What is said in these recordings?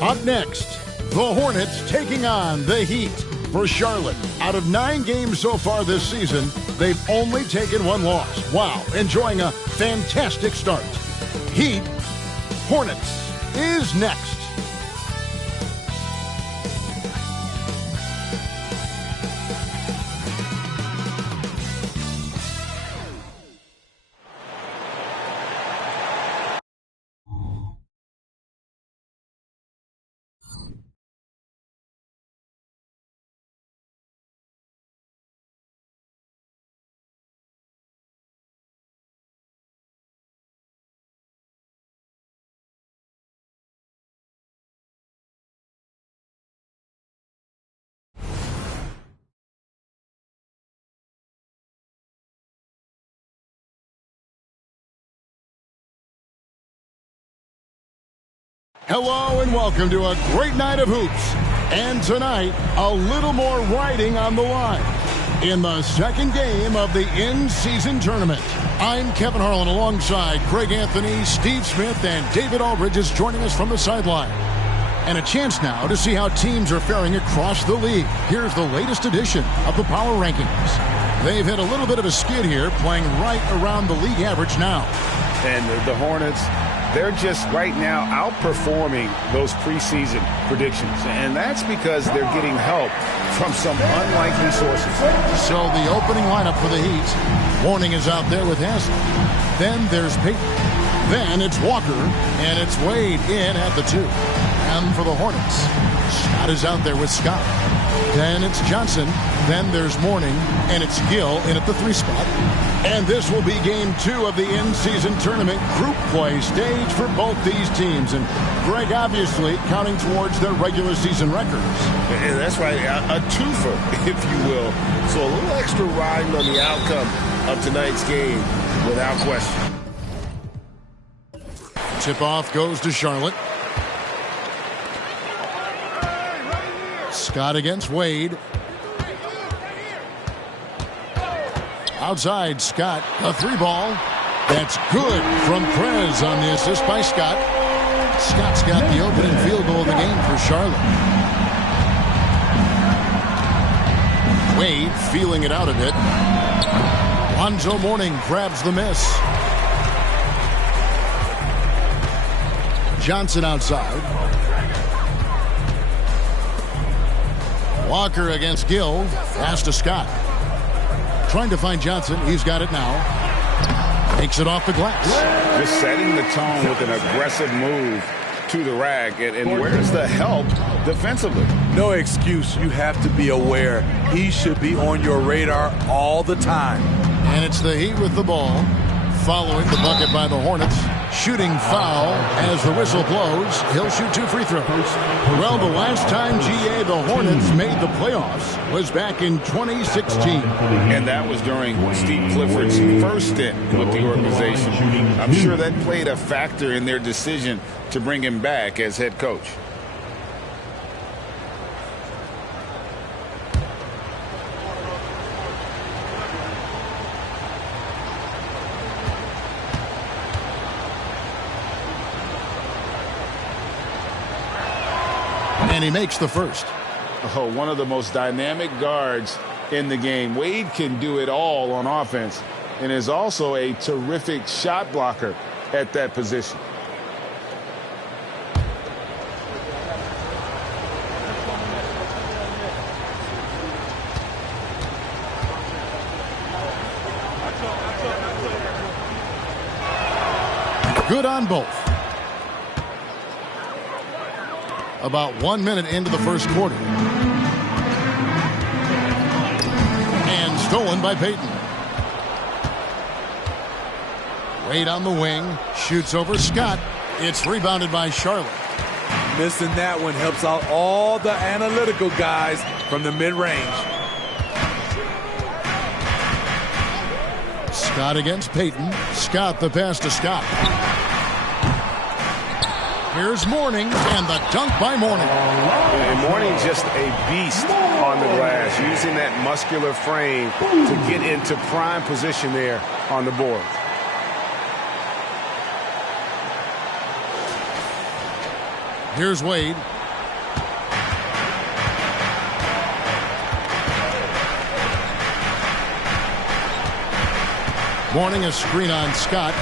Up next, the Hornets taking on the Heat. For Charlotte, out of 9 games so far this season, they've only taken 1 loss. Wow, enjoying a fantastic start. Heat, Hornets is next. Hello and welcome to a great night of hoops. And tonight, a little more riding on the line. In the second game of the in-season tournament, I'm Kevin Harlan alongside Craig Anthony, Steve Smith, and David Aldridge is joining us from the sideline. And a chance now to see how teams are faring across the league. Here's the latest edition of the Power Rankings. They've hit a little bit of a skid here, playing right around the league average now. And the Hornets, they're just right now outperforming those preseason predictions. And that's because they're getting help from some unlikely sources. So the opening lineup for the Heat. Warning is out there with Haslem. Then there's Payton. Then it's Walker. And it's Wade in at the 2. And for the Hornets, Scott is out there with Scott. Then it's Johnson. Then there's Mourning. And it's Gill in at the 3 spot. And this will be game 2 of the in-season tournament group play stage for both these teams. And Greg obviously counting towards their regular season records. And that's right, a twofer, if you will. So a little extra riding on the outcome of tonight's game, without question. Tip-off goes to Charlotte. Scott against Wade. Outside, Scott, a 3-ball. That's good from Prez on the assist by Scott. Scott's got the opening field goal of the game for Charlotte. Wade feeling it out a bit. Lonzo Mourning grabs the miss. Johnson outside. Walker against Gill. Pass to Scott. Trying to find Johnson. He's got it now. Takes it off the glass. Just setting the tone with an aggressive move to the rack. And where's the help defensively? No excuse. You have to be aware. He should be on your radar all the time. And it's the Heat with the ball. Following the bucket by the Hornets. Shooting foul as the whistle blows. He'll shoot 2 free throws. Well, the last time GA the Hornets made the playoffs was back in 2016. And that was during Steve Clifford's first stint with the organization. I'm sure that played a factor in their decision to bring him back as head coach. And he makes the first. Oh, one of the most dynamic guards in the game. Wade can do it all on offense and is also a terrific shot blocker at that position. Good on both. About 1 minute into the first quarter. And stolen by Payton. Wade on the wing. Shoots over Scott. It's rebounded by Charlotte. Missing that one helps out all the analytical guys from the mid-range. Scott against Payton. Scott the pass to Scott. Here's Mourning, and the dunk by Mourning. And Mourning's just a beast on the glass, using that muscular frame to get into prime position there on the board. Here's Wade. Warning, a screen on Scott.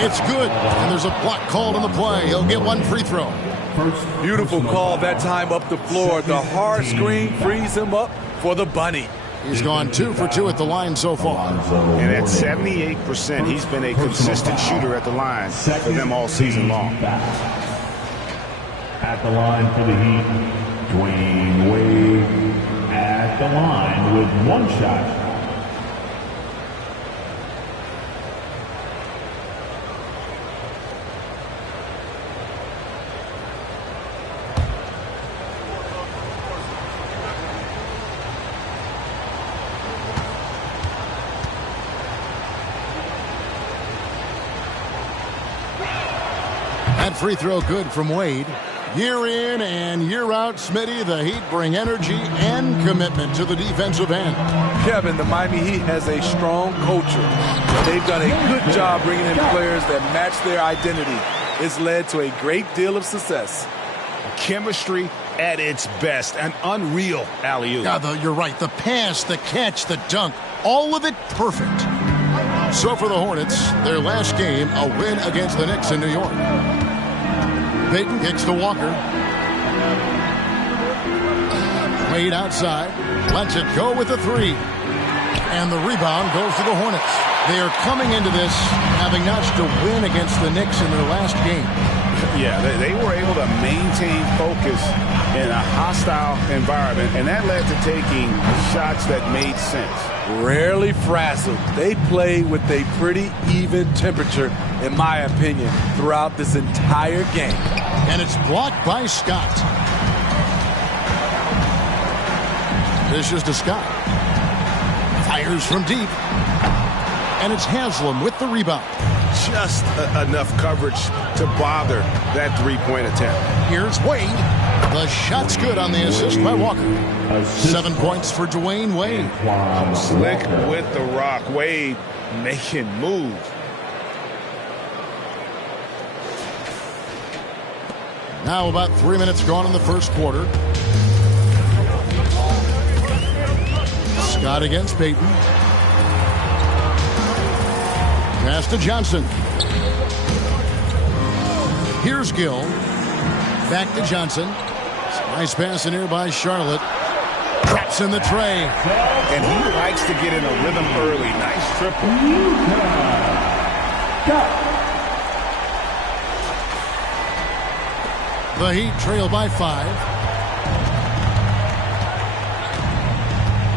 It's good, and there's a block called on the play. He'll get one free throw. Beautiful call that time up the floor. The hard screen frees him up for the bunny. He's gone 2 for 2 at the line so far. And at 78%, he's been a consistent shooter at the line for them all season long. At the line for the Heat, Dwayne Wade at the line with 1 shot. That free throw good from Wade. Year in and year out, Smitty, the Heat bring energy and commitment to the defensive end. Kevin, the Miami Heat has a strong culture. They've done a good job bringing in players that match their identity. It's led to a great deal of success. Chemistry at its best. An unreal alley-oop. Yeah, you're right. The pass, the catch, the dunk, all of it perfect. So for the Hornets, their last game, a win against the Knicks in New York. Payton kicks to Walker. Wade outside. Lets it go with the 3. And the rebound goes to the Hornets. They are coming into this having notched a win against the Knicks in their last game. Yeah, they were able to maintain focus in a hostile environment, and that led to taking shots that made sense. Rarely frazzled. They played with a pretty even temperature, in my opinion, throughout this entire game. And it's blocked by Scott. This is to Scott. Fires from deep. And it's Haslam with the rebound. Just enough coverage to bother that three-point attempt. Here's Wade. The shot's good on the assist by Walker. 7 points for Dwayne Wade. Slick with the rock. Wade making moves. Now about 3 minutes gone in the first quarter. Scott against Payton. Pass to Johnson. Here's Gill. Back to Johnson. Nice pass in here by Charlotte. Drops in the tray. And he likes to get in a rhythm early. Nice triple. The Heat trail by 5.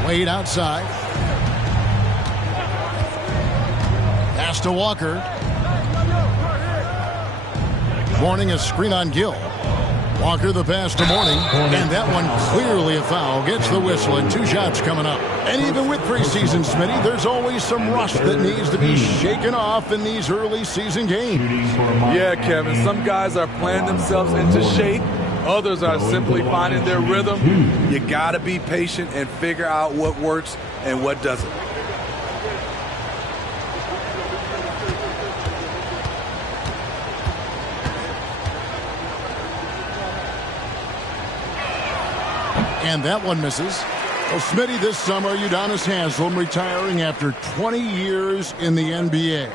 Wade outside. Pass to Walker. Mourning a screen on Gill. Walker the pass to Mourning. And that one clearly a foul. Gets the whistle and 2 shots coming up. And even with preseason, Smitty, there's always some rust that needs to be shaken off in these early season games. Yeah, Kevin, some guys are playing themselves into shape. Others are simply finding their rhythm. You got to be patient and figure out what works and what doesn't. And that one misses. Well, Smitty, this summer, Udonis Haslem retiring after 20 years in the NBA.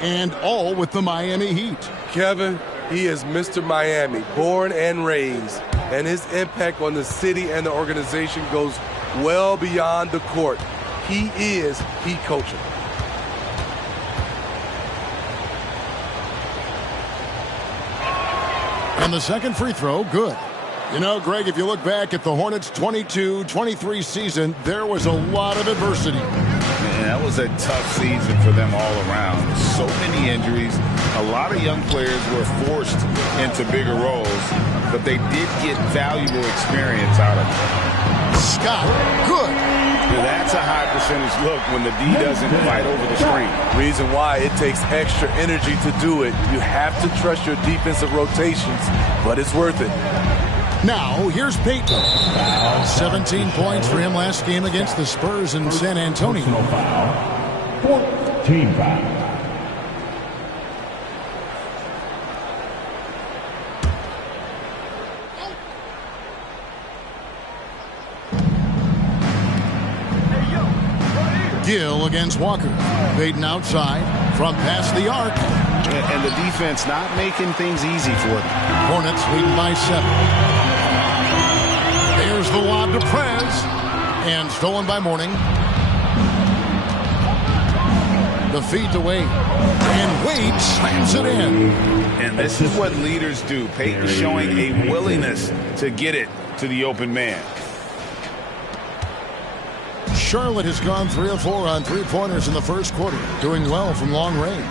And all with the Miami Heat. Kevin, he is Mr. Miami, born and raised. And his impact on the city and the organization goes well beyond the court. He is Heat culture. And the second free throw, good. You know, Greg, if you look back at the Hornets' 22-23 season, there was a lot of adversity. Man, that was a tough season for them all around. So many injuries. A lot of young players were forced into bigger roles, but they did get valuable experience out of it. Scott, good. Now, that's a high percentage look when the D doesn't fight over the screen. Reason why it takes extra energy to do it. You have to trust your defensive rotations, but it's worth it. Now, here's Payton. 17 points for him last game against the Spurs in San Antonio. 14 foul. Gill against Walker. Payton outside from past the arc. And the defense not making things easy for them. Hornets leading by 7. There's the lob to Prez. And stolen by Mourning. The feed to Wade. And Wade slams it in. And this is what leaders do. Payton showing a willingness to get it to the open man. Charlotte has gone 3 of 4 on three-pointers in the first quarter. Doing well from long range.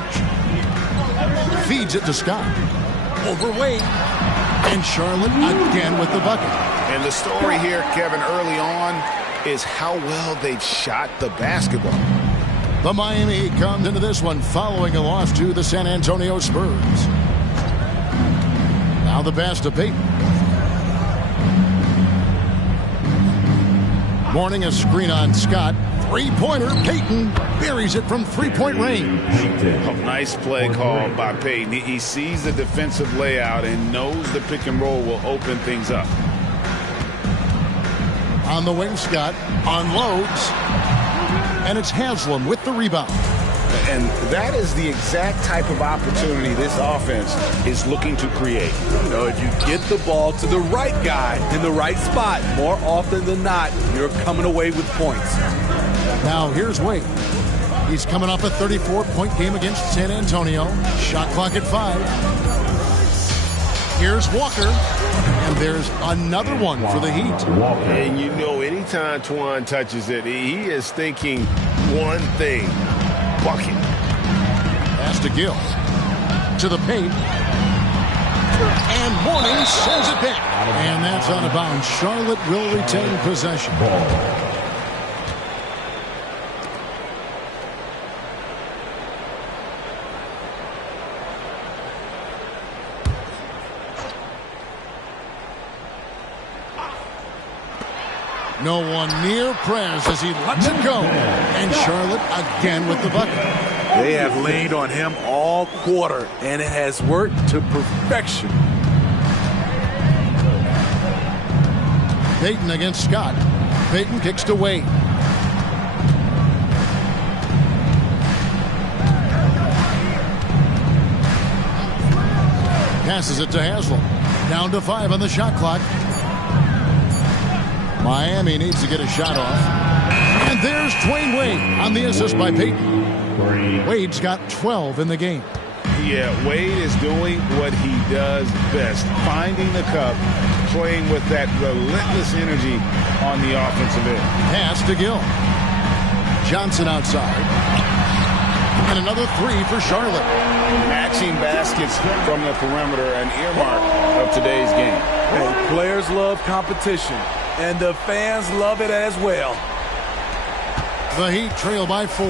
Feeds it to Scott. Over Wade. And Charlotte again with the bucket. And the story here, Kevin, early on is how well they've shot the basketball. The Miami Heat comes into this one following a loss to the San Antonio Spurs. Now the pass to Payton. Mourning a screen on Scott. Three-pointer. Payton buries it from three-point range. Oh, nice play call by Payton. He sees the defensive layout and knows the pick and roll will open things up. On the wing, Scott unloads. And it's Haslam with the rebound. And that is the exact type of opportunity this offense is looking to create. You know, if you get the ball to the right guy in the right spot, more often than not, you're coming away with points. Now here's Wade. He's coming off a 34-point game against San Antonio. Shot clock at 5. Here's Walker. And there's another one for the Heat. And you know, anytime Twan touches it, he is thinking one thing. Bucket. Pass to Gill. To the paint. And Mourning sends it back. And that's out of bounds. Charlotte will retain possession. No one near Prez as he lets it go. And Charlotte again with the bucket. They have leaned on him all quarter, and it has worked to perfection. Payton against Scott. Payton kicks to Wade. Passes it to Haslam. Down to 5 on the shot clock. Miami needs to get a shot off. And there's Dwayne Wade on the assist by Payton. Wade's got 12 in the game. Yeah, Wade is doing what he does best. Finding the cup, playing with that relentless energy on the offensive end. Pass to Gill. Johnson outside. And another 3 for Charlotte. Matching baskets from the perimeter, an earmark of today's game. Hey, players love competition. And the fans love it as well. The Heat trail by 4.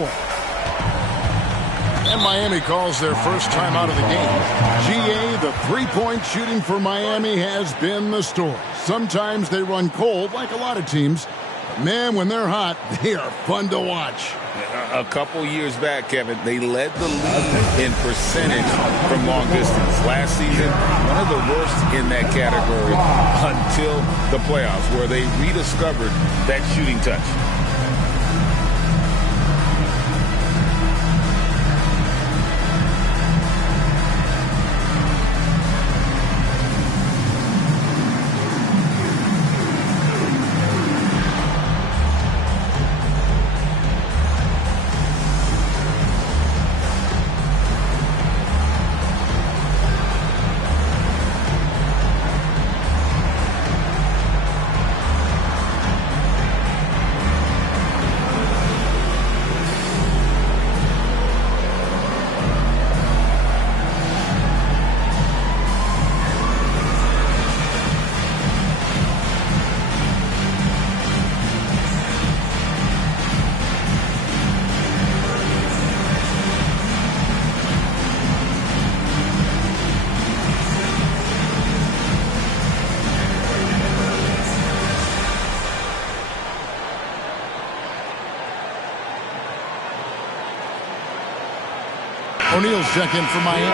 And Miami calls their first time out of the game. GA, the three-point shooting for Miami has been the story. Sometimes they run cold like a lot of teams. But man, when they're hot, they are fun to watch. A couple years back, Kevin, they led the league in percentage from long distance. Last season, one of the worst in that category until the playoffs, where they rediscovered that shooting touch. O'Neal's check in for Miami.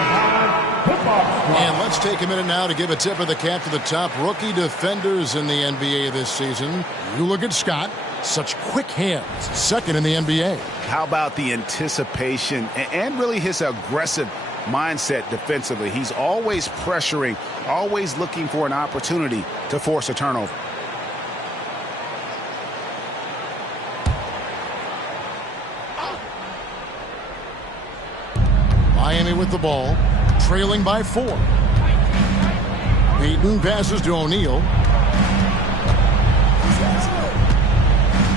And let's take a minute now to give a tip of the cap to the top rookie defenders in the NBA this season. You look at Scott. Such quick hands. Second in the NBA. How about the anticipation and really his aggressive mindset defensively? He's always pressuring, always looking for an opportunity to force a turnover. Miami with the ball, trailing by 4. Payton passes to O'Neal.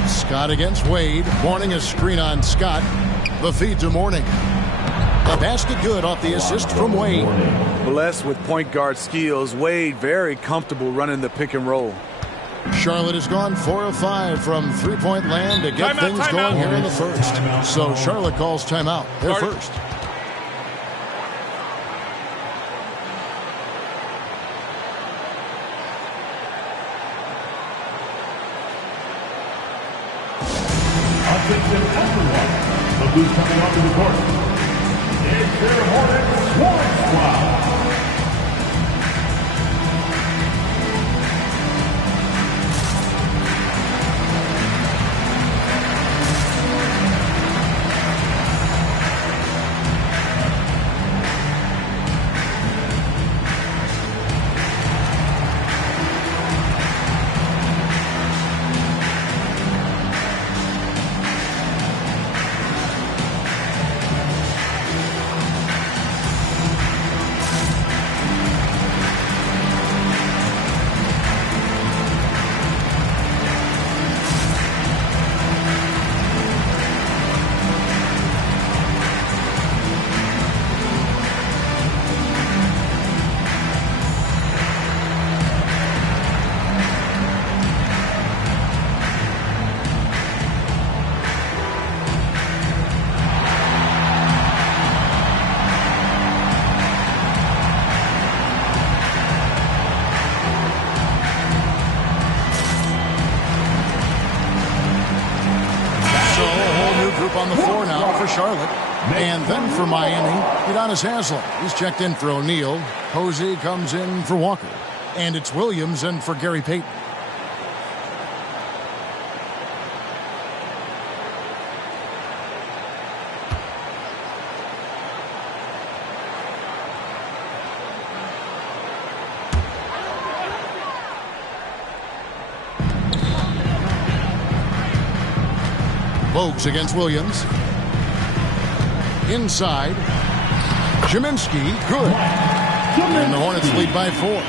Scott against Wade. Mourning a screen on Scott. The feed to Mourning. The basket good off the assist from Wade. Blessed with point guard skills. Wade very comfortable running the pick and roll. Charlotte has gone 4 of 5 from three-point land to get things going here in the first. So Charlotte calls timeout. They're first. Attention everyone. Look who's coming onto the court. It's their Hornets Swarm Squad. On the floor now for Charlotte. And then for Miami, Udonis Haslem. He's checked in for O'Neal. Posey comes in for Walker. And it's Williams in for Gary Payton. Bogues against Williams. Inside. Kaminsky, good. And the Hornets lead by 4.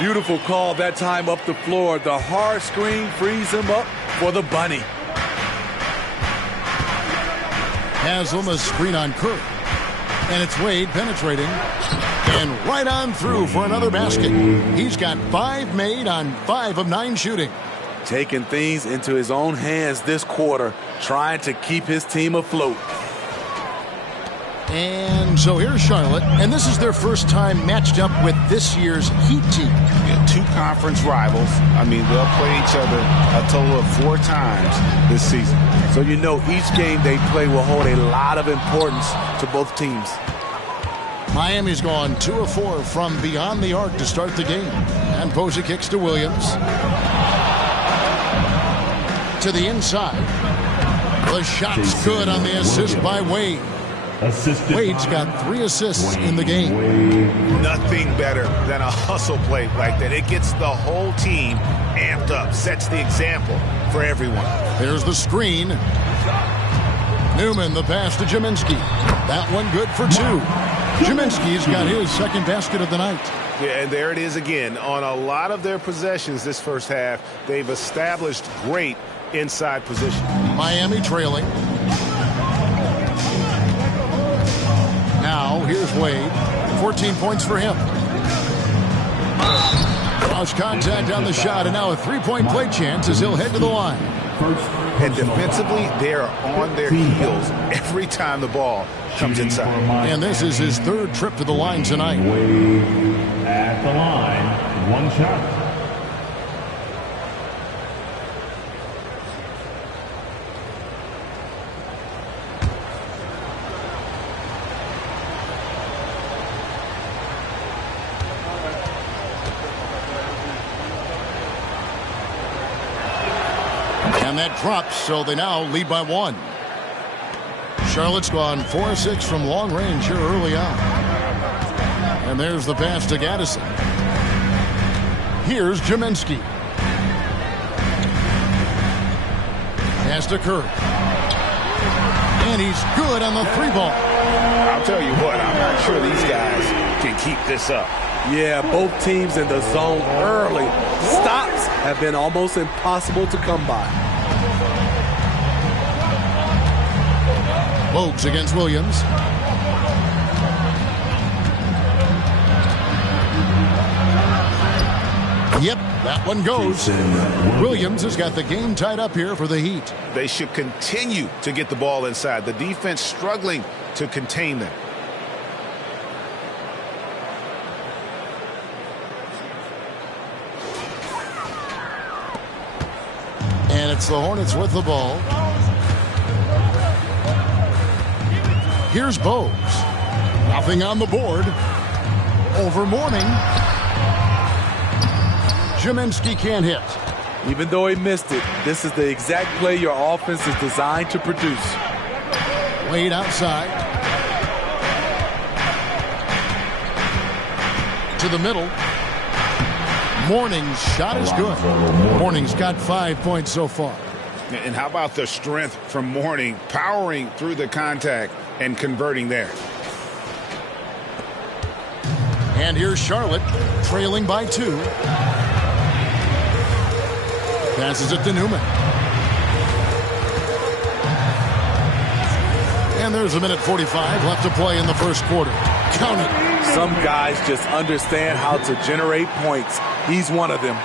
Beautiful call that time up the floor. The hard screen frees him up for the bunny. Haslem a screen on Kerr. And it's Wade penetrating. And right on through for another basket. He's got 5 made on 5 of 9 shooting. Taking things into his own hands this quarter, trying to keep his team afloat. And so here's Charlotte, and this is their first time matched up with this year's Heat team. Yeah, 2 conference rivals. I mean, they'll play each other a total of 4 times this season. So you know each game they play will hold a lot of importance to both teams. Miami's gone 2 of 4 from beyond the arc to start the game. And Posey kicks to Williams. To the inside. The shot's good on the assist by Wade. Wade's got 3 assists in the game. Nothing better than a hustle play like that. It gets the whole team amped up, sets the example for everyone. There's the screen. Newman, the pass to Kaminsky. That one good for 2. Kaminsky's got his second basket of the night. Yeah, and there it is again. On a lot of their possessions this first half, they've established great inside position. Miami trailing. Now, here's Wade. 14 points for him. Cross contact on the shot, and now a 3-point play chance as he'll head to the line. And defensively, they're on their heels every time the ball comes inside. And this is his 3rd trip to the line tonight. Wade at the line, 1 shot. And that drops, so they now lead by 1. Charlotte's gone 4-6 from long range here early on. And there's the pass to Gaddison. Here's Jaminski. Pass to Kirk. And he's good on the 3-ball. I'll tell you what, I'm not sure these guys can keep this up. Yeah, both teams in the zone early. Stops have been almost impossible to come by. Bogues against Williams. Yep, that one goes. Williams has got the game tied up here for the Heat. They should continue to get the ball inside. The defense struggling to contain them. And it's the Hornets with the ball. Here's Bogues. Nothing on the board. Over Mourning. Jaminski can't hit. Even though he missed it, this is the exact play your offense is designed to produce. Wade outside. To the middle. Mourning's shot is good. Mourning's got 5 points so far. And how about the strength from Mourning, powering through the contact and converting there. And here's Charlotte, trailing by 2. Passes it to Newman. And there's a minute 45 left to play in the first quarter. Count it. Some guys just understand how to generate points. He's one of them.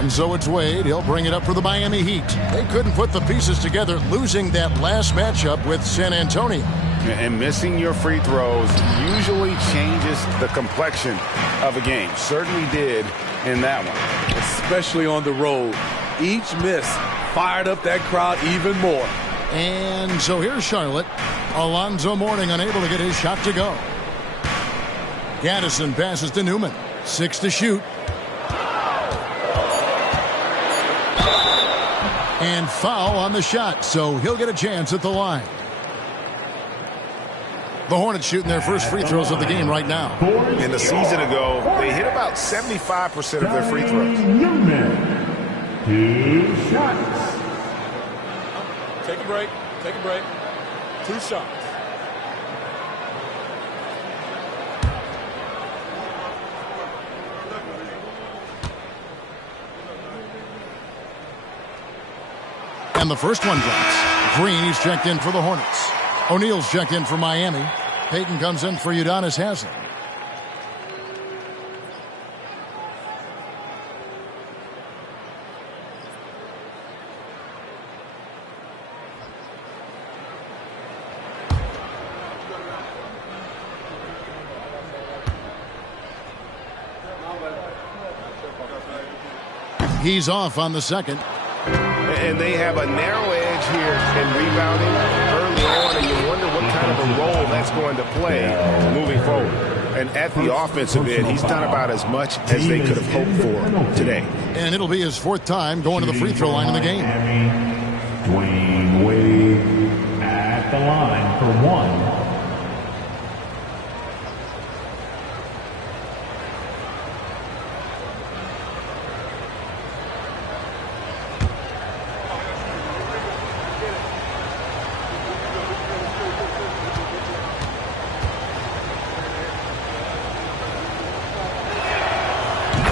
And so it's Wade. He'll bring it up for the Miami Heat. They couldn't put the pieces together, losing that last matchup with San Antonio. And missing your free throws usually changes the complexion of a game. Certainly did in that one. Especially on the road. Each miss fired up that crowd even more. And so here's Charlotte. Alonzo Mourning unable to get his shot to go. Gaddison passes to Newman. 6 to shoot. And foul on the shot, so he'll get a chance at the line. The Hornets shooting their first free throws of the game right now. In the season ago, they hit about 75% of their free throws. Newman. 2 shots. Take a break. Take a break. 2 shots. And the first one drops. Green, he's checked in for the Hornets. O'Neal's checked in for Miami. Payton comes in for Udonis Haslem. He's off on the second. And they have a narrow edge here in rebounding early on, and you wonder what kind of a role that's going to play moving forward. And at the offensive end, he's done about as much as they could have hoped for today. And it'll be his 4th time going to the free throw line in the game. Dwayne Wade at the line for 1.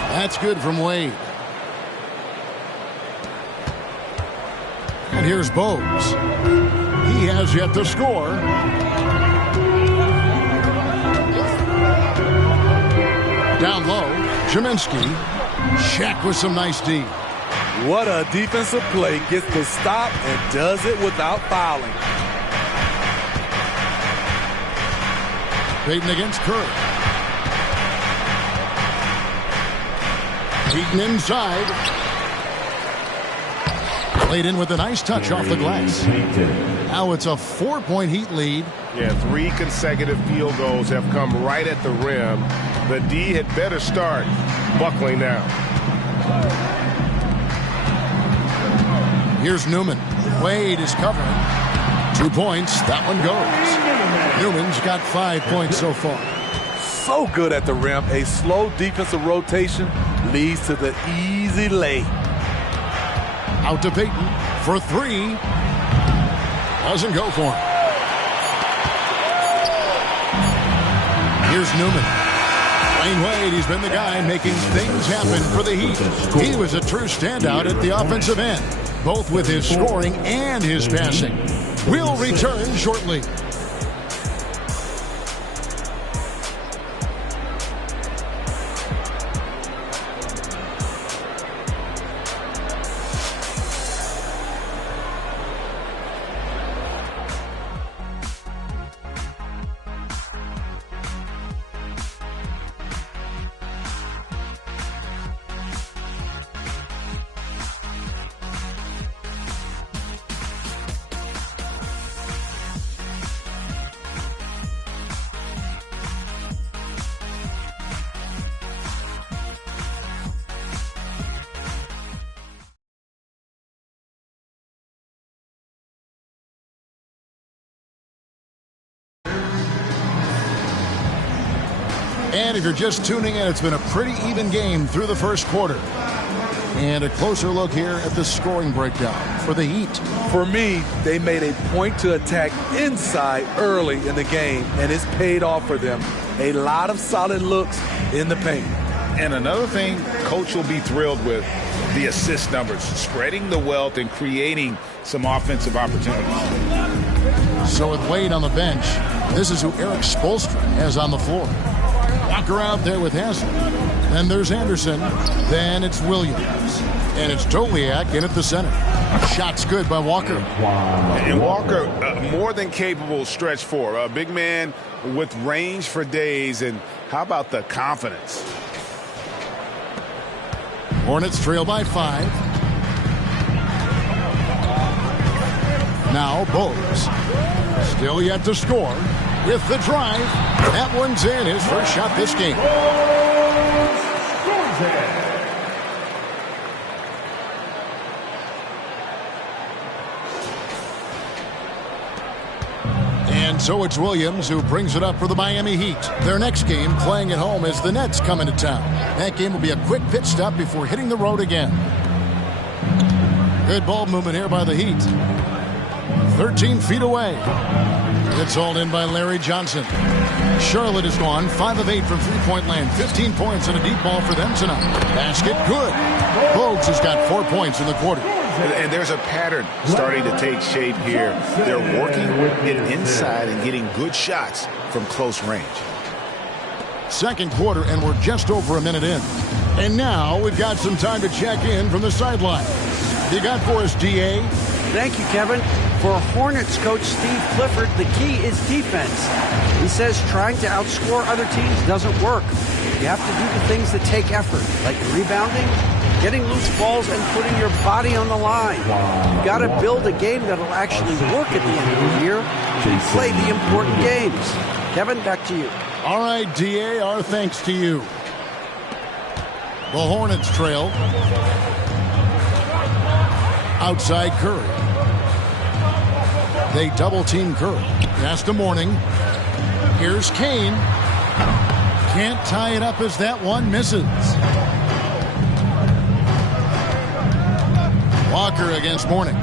That's good from Wade. And here's Bogues. He has yet to score. Down low, Jaminski. Shaq with some nice D. What a defensive play. Gets the stop and does it without fouling. Payton against Curry. Beaten inside. Played in with a nice touch off the glass. Now it's a 4-point Heat lead Yeah, 3 consecutive field goals have come right at the rim. The D had better start buckling down. Here's Newman. Wade is covering. 2 points. That one goes. Newman's got 5 points so far. So good at the rim. A slow defensive rotation leads to the easy lay. Out to Payton for 3. Doesn't go for him. Here's Newman. Dwayne Wade, he's been the guy making things happen for the Heat. He was a true standout at the offensive end, both with his scoring and his passing. We'll return shortly. And if you're just tuning in, it's been a pretty even game through the first quarter. And a closer look here at the scoring breakdown for the Heat. For me, they made a point to attack inside early in the game, and it's paid off for them. A lot of solid looks in the paint. And another thing Coach will be thrilled with, the assist numbers, spreading the wealth and creating some offensive opportunities. So with Wade on the bench, this is who Eric Spoelstra has on the floor. Walker out there with Haslem. Then there's Anderson. Then it's Williams. And it's Toliak in at the center. Shot's good by Walker. And Walker, more than capable stretch 4. A big man with range for days. And how about the confidence? Hornets trail by 5. Now Bowes. Still yet to score. With the drive. That one's in. His first shot this game. And so it's Williams who brings it up for the Miami Heat. Their next game playing at home as the Nets come into town. That game will be a quick pit stop before hitting the road again. Good ball movement here by the Heat. 13 feet away. It's hauled in by Larry Johnson. Charlotte is gone 5 of 8 from three-point land. 15 points and a deep ball for them tonight. Basket good. Bogues has got 4 points in the quarter. And there's a pattern starting to take shape here. They're working it inside and getting good shots from close range. Second quarter, and we're just over a minute in. And now we've got some time to check in from the sideline. You got for us, D.A.? Thank you, Kevin. For Hornets coach Steve Clifford, the key is defense. He says trying to outscore other teams doesn't work. You have to do the things that take effort, like rebounding, getting loose balls, and putting your body on the line. You've got to build a game that'll actually work at the end of the year and play the important games. Kevin, back to you. All right, D.A., our thanks to you. The Hornets trail. Outside Curry. They double-team Curry. Pass to Mourning. Here's Kane. Can't tie it up as that one misses. Walker against Mourning.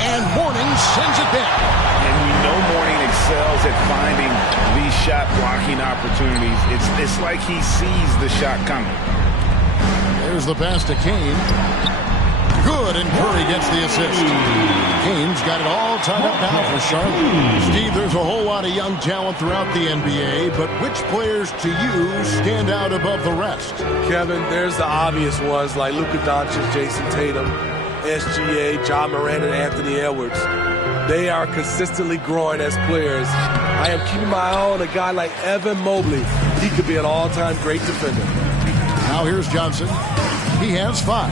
And Mourning sends it back. And we know Mourning excels at finding these shot blocking opportunities. It's like he sees the shot coming. There's the pass to Kane. Good, and Curry gets the assist. Kane's got it all tied up now for Charlotte. Steve, there's a whole lot of young talent throughout the NBA, but which players to you stand out above the rest? Kevin, there's the obvious ones like Luka Doncic, Jason Tatum, SGA, John Moran, and Anthony Edwards. They are consistently growing as players. I am keeping my eye on a guy like Evan Mobley. He could be an all-time great defender. Now here's Johnson. He has 5.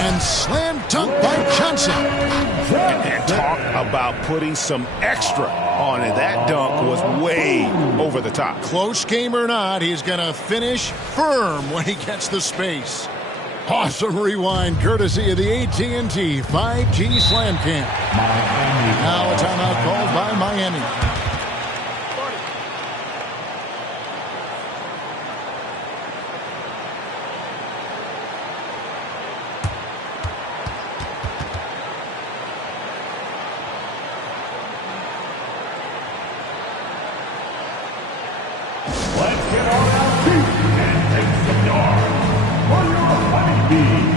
And slam dunk by Johnson. And talk about putting some extra on it. That dunk was way over the top. Close game or not, he's going to finish firm when he gets the space. Awesome rewind courtesy of the AT&T 5G Slam Cam. Now a timeout called by Miami. Let's get on our feet and take some yards for your honeybee.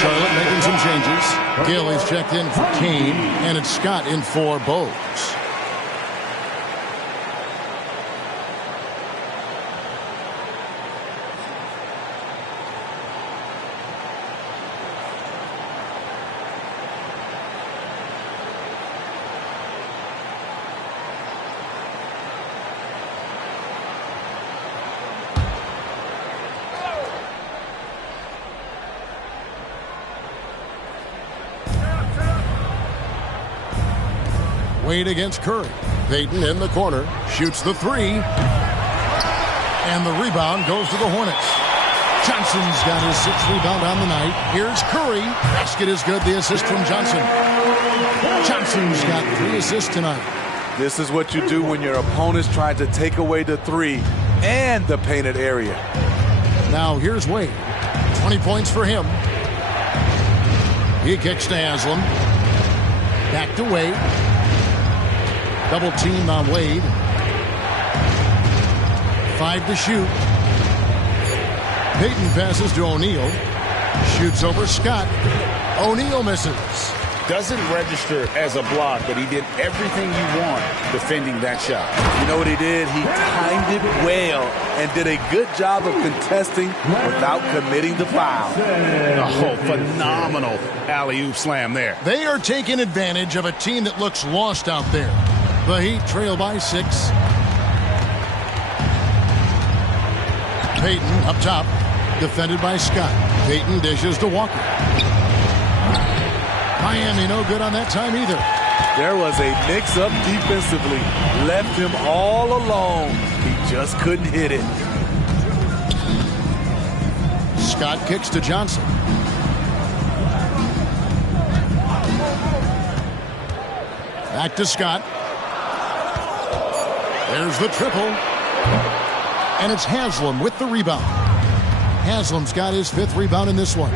Charlotte making some changes. Gill is checked in for Kane, and it's Scott in for Bowes. Wade against Curry. Payton in the corner. Shoots the three. And the rebound goes to the Hornets. Johnson's got his 6th rebound on the night. Here's Curry. Basket is good. The assist from Johnson. Johnson's got 3 assists tonight. This is what you do when your opponent's trying to take away the three and the painted area. Now here's Wade. 20 points for him. He kicks to Haslam. Back to Wade. Double team on Wade. 5 to shoot. Payton passes to O'Neal. Shoots over Scott. O'Neal misses. Doesn't register as a block, but he did everything you want defending that shot. You know what he did? He timed it well and did a good job of contesting without committing the foul. Oh, phenomenal alley-oop slam there. They are taking advantage of a team that looks lost out there. The Heat trail by 6. Payton up top, defended by Scott. Payton dishes to Walker. Miami no good on that time either. There was a mix-up defensively. Left him all alone. He just couldn't hit it. Scott kicks to Johnson. Back to Scott. There's the triple. And it's Haslam with the rebound. Haslam's got his 5th rebound in this one.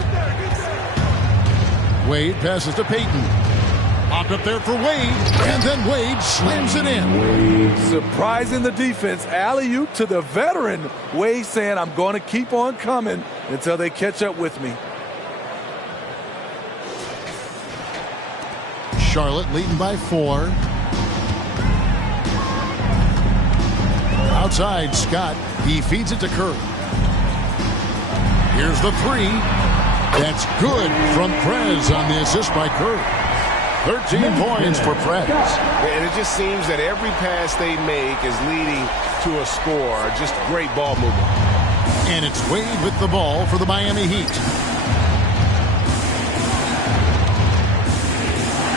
Wade passes to Payton. Popped up there for Wade. And then Wade slams it in. Surprising the defense. Alley-oop to the veteran. Wade saying, I'm going to keep on coming until they catch up with me. Charlotte leading by 4. Outside, Scott. He feeds it to Curry. Here's the 3. That's good from Prez on the assist by Curry. 13 points for Prez. And it just seems that every pass they make is leading to a score. Just great ball movement. And it's Wade with the ball for the Miami Heat.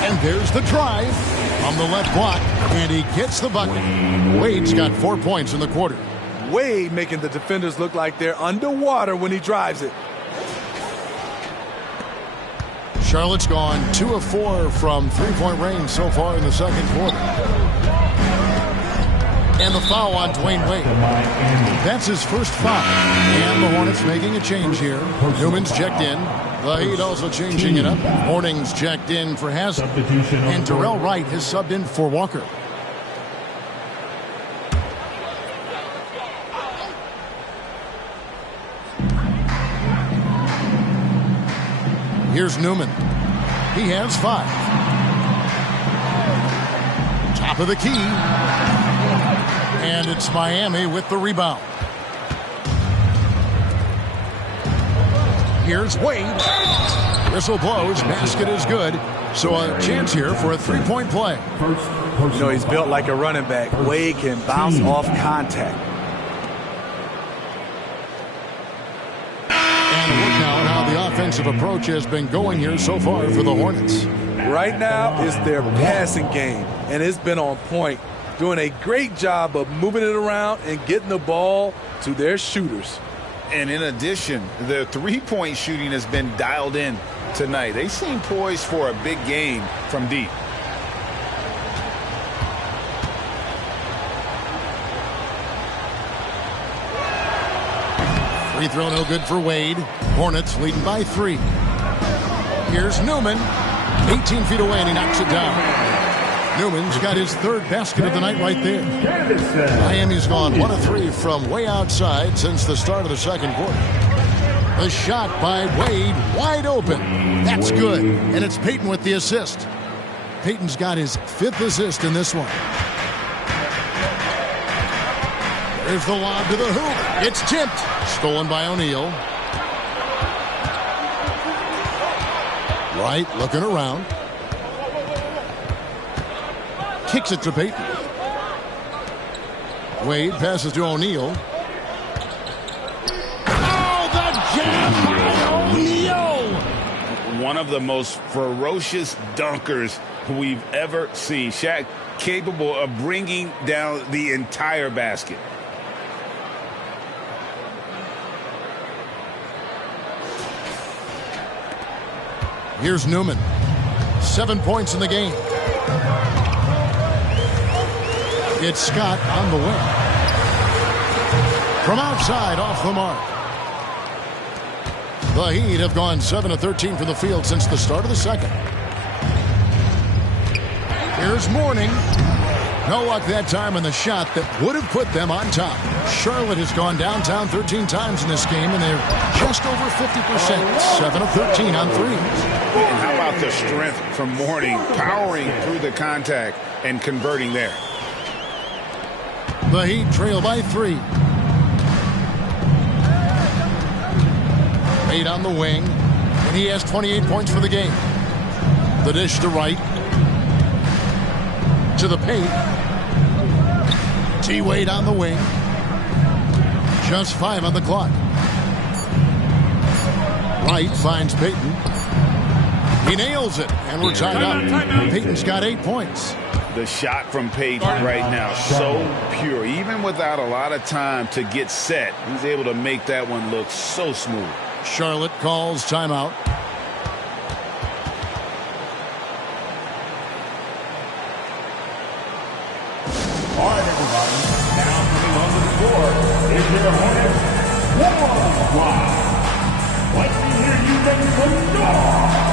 And there's the drive. From the left block, and he gets the bucket. Wade's got 4 points in the quarter. Wade making the defenders look like they're underwater when he drives it. Charlotte's gone 2 of 4 from three-point range so far in the second quarter. And the foul on Dwayne Wade. That's his first foul. And the Hornets making a change here. Newman's checked in. The Heat also changing it up. Horning's checked in for Haslem. And Terrell Wright has subbed in for Walker. Here's Newman. He has 5. Top of the key. And it's Miami with the rebound. Here's Wade. Whistle blows. Basket is good. So a chance here for a three-point play. You know, he's built like a running back. Wade can bounce off contact. And look now at how the offensive approach has been going here so far for the Hornets. Right now is their passing game, and it's been on point. Doing a great job of moving it around and getting the ball to their shooters. And in addition, the three-point shooting has been dialed in tonight. They seem poised for a big game from deep. Free throw no good for Wade. Hornets leading by 3. Here's Newman. 18 feet away, and he knocks it down. Newman's got his 3rd basket of the night right there. Miami's gone 1 of 3 from way outside since the start of the second quarter. The shot by Wade, wide open. That's good. And it's Payton with the assist. Payton's got his 5th assist in this one. There's the lob to the hoop. It's tipped. Stolen by O'Neal. Wright looking around. Kicks it to Payton. Wade passes to O'Neal. Oh, the jam by O'Neal! One of the most ferocious dunkers we've ever seen. Shaq capable of bringing down the entire basket. Here's Newman. 7 points in the game. It's Scott on the wing. From outside, off the mark. The Heat have gone 7 of 13 from the field since the start of the second. Here's Mourning. No luck that time on the shot that would have put them on top. Charlotte has gone downtown 13 times in this game, and they're just over 50%. 7 of 13 on threes. And how about the strength from Mourning, powering through the contact and converting there. The Heat trail by 3. Wade on the wing, and he has 28 points for the game. The dish to Wright. To the paint. T. Wade on the wing. Just 5 on the clock. Wright finds Payton. He nails it, and we're tied up. Payton's got 8 points. The shot from Payton right now, so pure. Even without a lot of time to get set, he's able to make that one look so smooth. Charlotte calls timeout. All right, everybody. Now coming onto the floor is your Hornets warm-up squad. Let's hear you ready for start.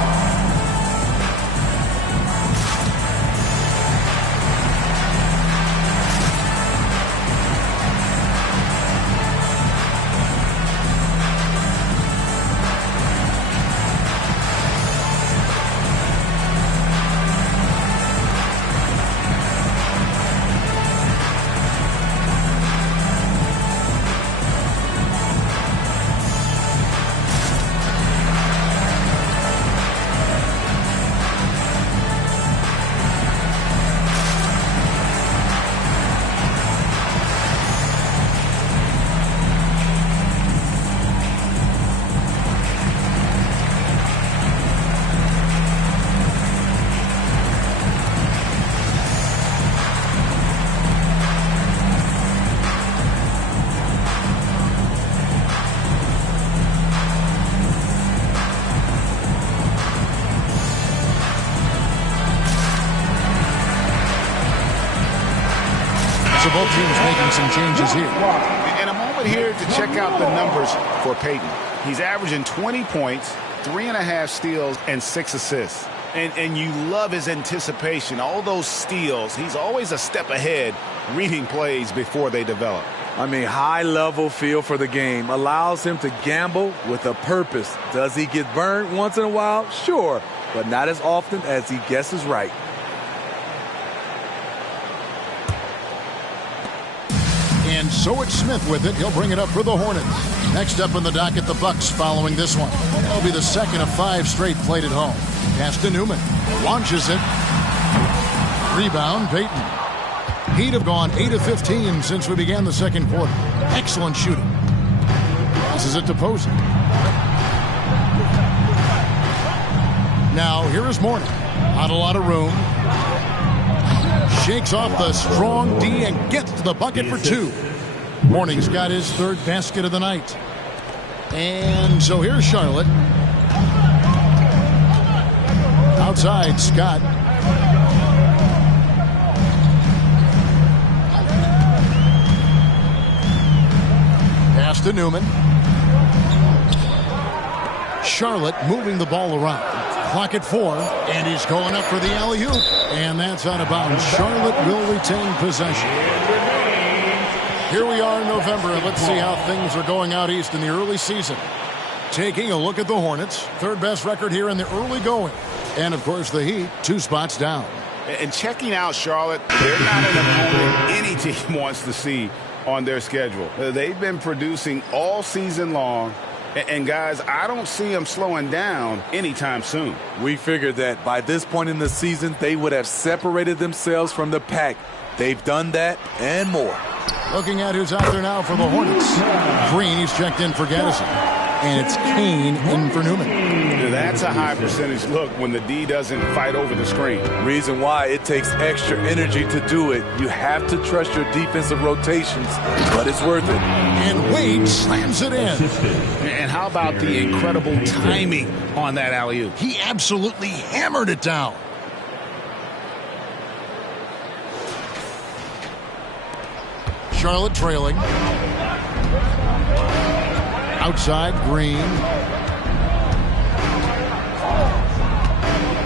So both teams making some changes here. And a moment here to check out the numbers for Peyton. He's averaging 20 points, 3.5 steals, and 6 assists. And you love his anticipation. All those steals, he's always a step ahead, reading plays before they develop. I mean, high-level feel for the game allows him to gamble with a purpose. Does he get burned once in a while? Sure, but not as often as he guesses right. And so it's Smith with it. He'll bring it up for the Hornets. Next up in the docket, the Bucks following this one. That'll be the second of 5 straight played at home. Pass to Newman. Launches it. Rebound, Peyton. Heat have gone 8 of 15 since we began the second quarter. Excellent shooting. Passes it to Posey. Now, here is Mourning. Not a lot of room. Shakes off the strong D and gets to the bucket for 2. Mourning's got his 3rd basket of the night. And so here's Charlotte. Outside, Scott. Pass to Newman. Charlotte moving the ball around. Clock at 4, and he's going up for the alley-oop. And that's out of bounds. Charlotte will retain possession. Here we are in November, and let's see how things are going out east in the early season. Taking a look at the Hornets. 3rd best record here in the early going. And, of course, the Heat 2 spots down. And checking out Charlotte, they're not an opponent any team wants to see on their schedule. They've been producing all season long. And, guys, I don't see them slowing down anytime soon. We figured that by this point in the season, they would have separated themselves from the pack. They've done that and more. Looking at who's out there now for the Hornets. Green, he's checked in for Gaddison. And it's Kane in for Newman. That's a high percentage look when the D doesn't fight over the screen. Reason why it takes extra energy to do it. You have to trust your defensive rotations, but it's worth it. And Wade slams it in. And how about the incredible timing on that alley-oop? He absolutely hammered it down. Charlotte trailing. Outside, Green.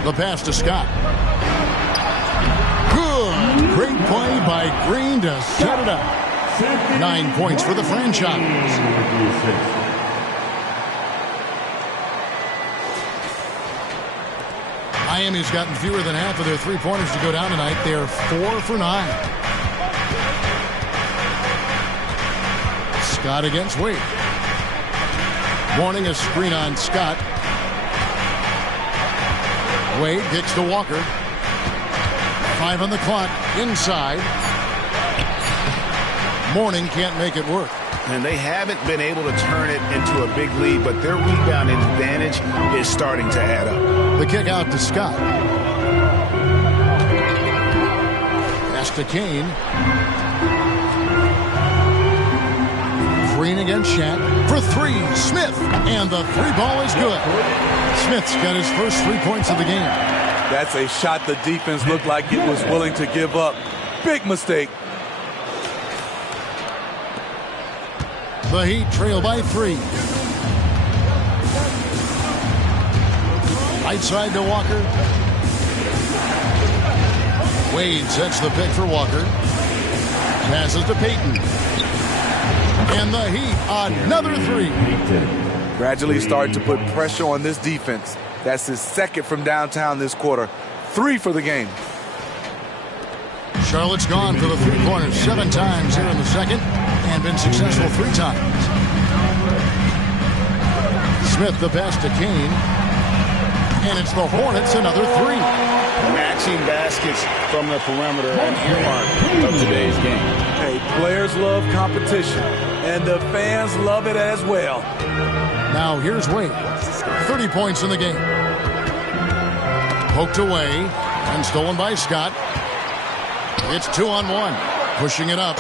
The pass to Scott. Good. Great play by Green to set it up. 9 points for the franchise. Miami's gotten fewer than half of their 3-pointers to go down tonight. They are 4 for 9. Scott against Wade. Mourning a screen on Scott. Wade kicks to Walker. 5 on the clock. Inside. Mourning can't make it work. And they haven't been able to turn it into a big lead, but their rebounding advantage is starting to add up. The kick out to Scott. Pass to Kane. Green against Shaq for 3. Smith. And the 3 ball is good. Smith's got his first 3 points of the game. That's a shot the defense looked like it was willing to give up. Big mistake. The Heat trail by 3. Right side to Walker. Wade sets the pick for Walker. Passes to Peyton. And the Heat, another 3. Gradually starting to put pressure on this defense. That's his 2nd from downtown this quarter. 3 for the game. Charlotte's gone for the 3-pointers 7 times here in the second and been successful 3 times. Smith the pass to Kane. And it's the Hornets, another 3. Matching baskets from the perimeter, an earmark of today's game. Hey, players love competition, and the fans love it as well. Now here's Wade. 30 points in the game. Poked away and stolen by Scott. It's 2-on-1. Pushing it up.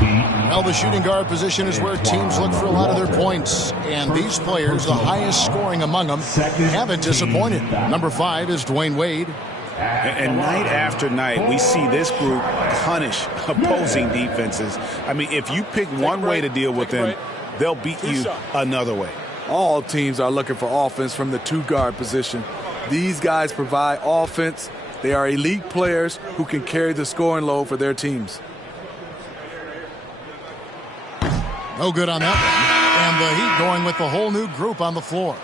Well, the shooting guard position is where teams look for a lot of their points. And these players, the highest scoring among them, haven't disappointed. Number 5 is Dwayne Wade. And night after night, we see this group punish opposing defenses. I mean, if you pick one way to deal with them, they'll beat you another way. All teams are looking for offense from the two-guard position. These guys provide offense. They are elite players who can carry the scoring load for their teams. No good on that one. And the Heat going with the whole new group on the floor.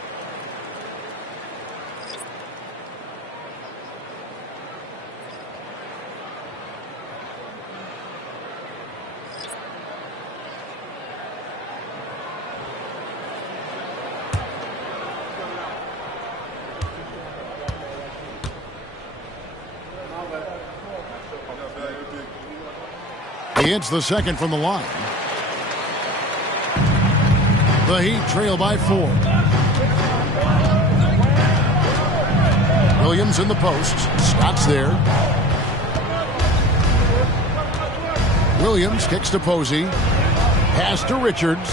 He hits the second from the line. The Heat trail by 4. Williams in the post. Scott's there. Williams kicks to Posey. Pass to Richards.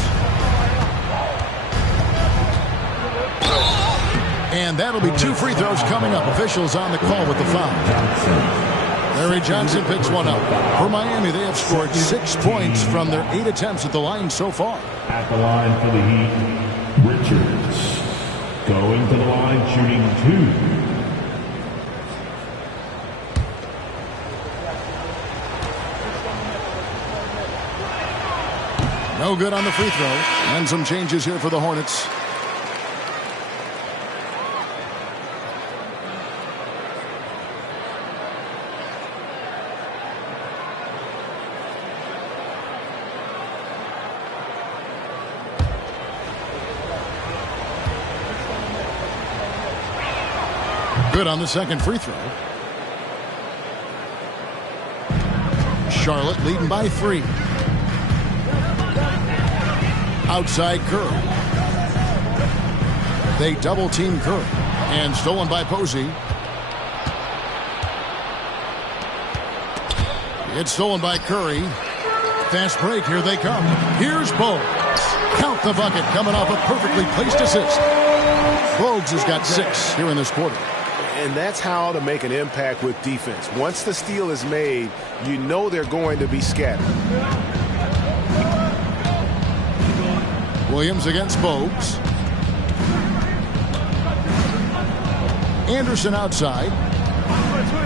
And that'll be 2 free throws coming up. Officials on the call with the foul. Larry Johnson picks one up. For Miami, they have scored 6 points from their 8 attempts at the line so far. At the line for the Heat, Richards. Going to the line, shooting 2. No good on the free throw. And some changes here for the Hornets. Good on the second free throw. Charlotte leading by 3. Outside Curry. They double team Curry. And stolen by Posey. It's stolen by Curry. Fast break. Here they come. Here's Bogues. Count the bucket coming off a perfectly placed assist. Bogues has got 6 here in this quarter. And that's how to make an impact with defense. Once the steal is made, you know they're going to be scattered. Williams against Bogues. Anderson outside.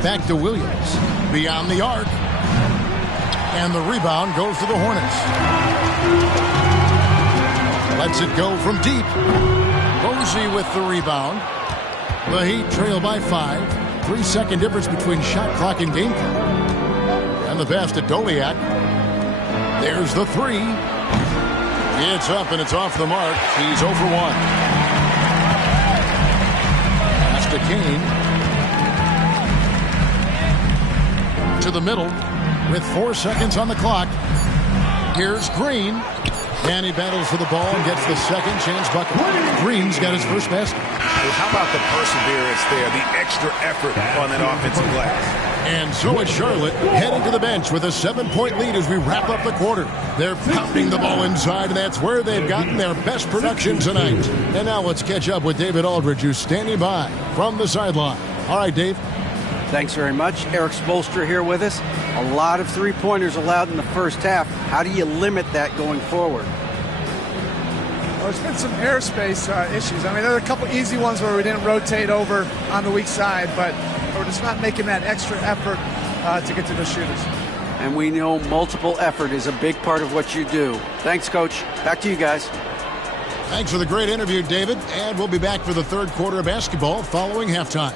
Back to Williams. Beyond the arc. And the rebound goes to the Hornets. Lets it go from deep. Posey with the rebound. The Heat trail by 5. 3-second difference between shot clock and game clock. And the pass to Doliak. There's the 3. It's up and it's off the mark. He's 0 for 1. Pass to Kane. To the middle with 4 seconds on the clock. Here's Green. And he battles for the ball and gets the second chance bucket. Green's got his first basket. Well, how about the perseverance there, the extra effort on that offensive glass? And so is Charlotte heading to the bench with a 7-point lead as we wrap up the quarter. They're pounding the ball inside, and that's where they've gotten their best production tonight. And now let's catch up with David Aldridge, who's standing by from the sideline. All right, Dave. Thanks very much. Eric Spoelstra here with us. A lot of three-pointers allowed in the first half. How do you limit that going forward? Well, there's been some airspace issues. I mean, there are a couple easy ones where we didn't rotate over on the weak side, but we're just not making that extra effort to get to the shooters. And we know multiple effort is a big part of what you do. Thanks, Coach. Back to you guys. Thanks for the great interview, David. And we'll be back for the third quarter of basketball following halftime.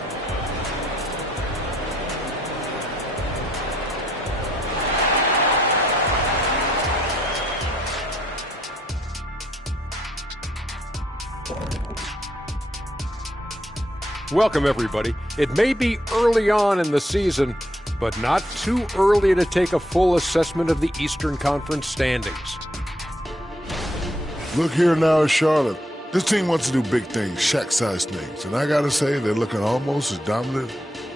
Welcome, everybody. It may be early on in the season, but not too early to take a full assessment of the Eastern Conference standings. Look here now at Charlotte. This team wants to do big things, Shaq-sized things, and I gotta say they're looking almost as dominant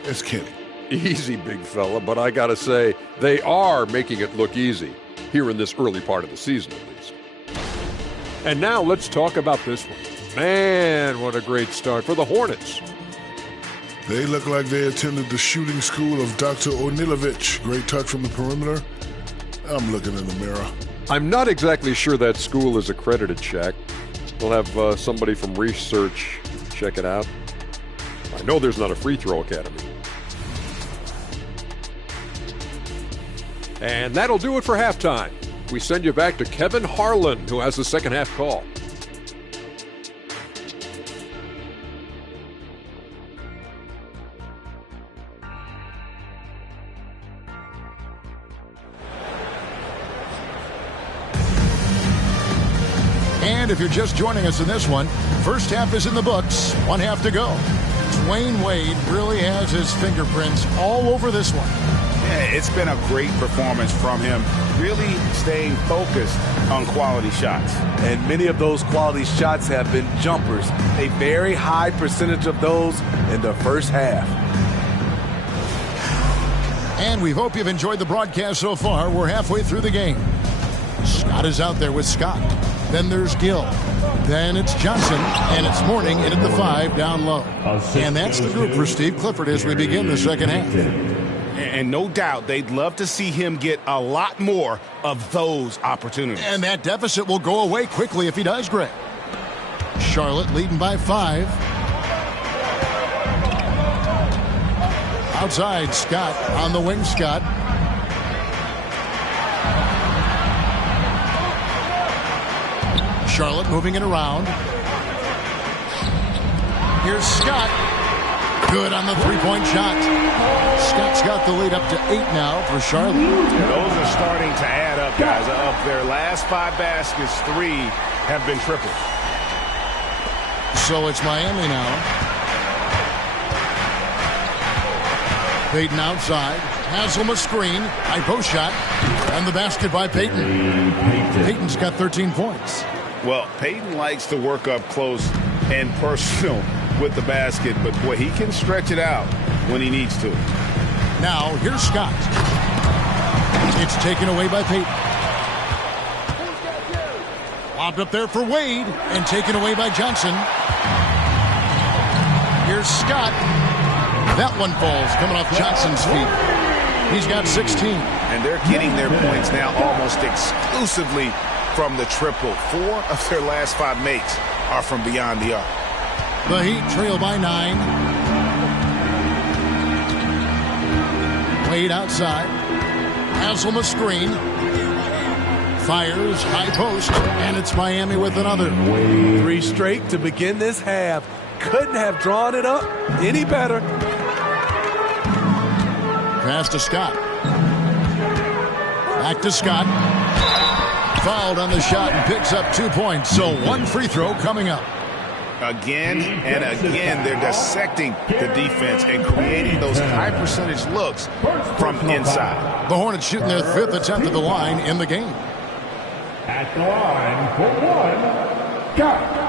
as Kenny. Easy, big fella, but I gotta say they are making it look easy, here in this early part of the season at least. And now let's talk about this one. Man, what a great start for the Hornets. They look like they attended the shooting school of Dr. Onilovich. Great touch from the perimeter. I'm looking in the mirror. I'm not exactly sure that school is accredited, Shaq. We'll have somebody from research check it out. I know there's not a free throw academy. And that'll do it for halftime. We send you back to Kevin Harlan, who has the second half call. And if you're just joining us in this one, first half is in the books, one half to go. Dwayne Wade really has his fingerprints all over this one. Yeah, it's been a great performance from him, really staying focused on quality shots. And many of those quality shots have been jumpers, a very high percentage of those in the first half. And we hope you've enjoyed the broadcast so far. We're halfway through the game. Scott is out there with Scott. Then there's Gill. Then it's Johnson, and it's Mourning in at the 5 down low. And that's the group for Steve Clifford as we begin the second half. And no doubt they'd love to see him get a lot more of those opportunities. And that deficit will go away quickly if he does, Greg. Charlotte leading by 5. Outside, Scott on the wing, Scott. Charlotte moving it around. Here's Scott. Good on the three-point shot. Scott's got the lead up to 8 now for Charlotte. Yeah, those are starting to add up, guys. Of their last 5 baskets, 3 have been triples. So it's Miami now. Payton outside. Haslam a screen. High post shot. And the basket by Payton. Payton's got 13 points. Well, Payton likes to work up close and personal with the basket, but boy, he can stretch it out when he needs to. Now, here's Scott. It's taken away by Payton. Lobbed up there for Wade and taken away by Johnson. Here's Scott. That one falls coming off Johnson's feet. He's got 16. And they're getting their points now almost exclusively from the triple. 4 of their last 5 makes are from beyond the arc. The Heat trail by 9. Wade outside. Haslam a screen. Fires, high post, and it's Miami with another. 3 straight to begin this half. Couldn't have drawn it up any better. Pass to Scott. Back to Scott. Fouled on the shot and picks up 2 points. So 1 free throw coming up. Again and again, they're dissecting the defense and creating those high percentage looks from inside. The Hornets shooting their 5th attempt at the line in the game. At the line for 1, Scott.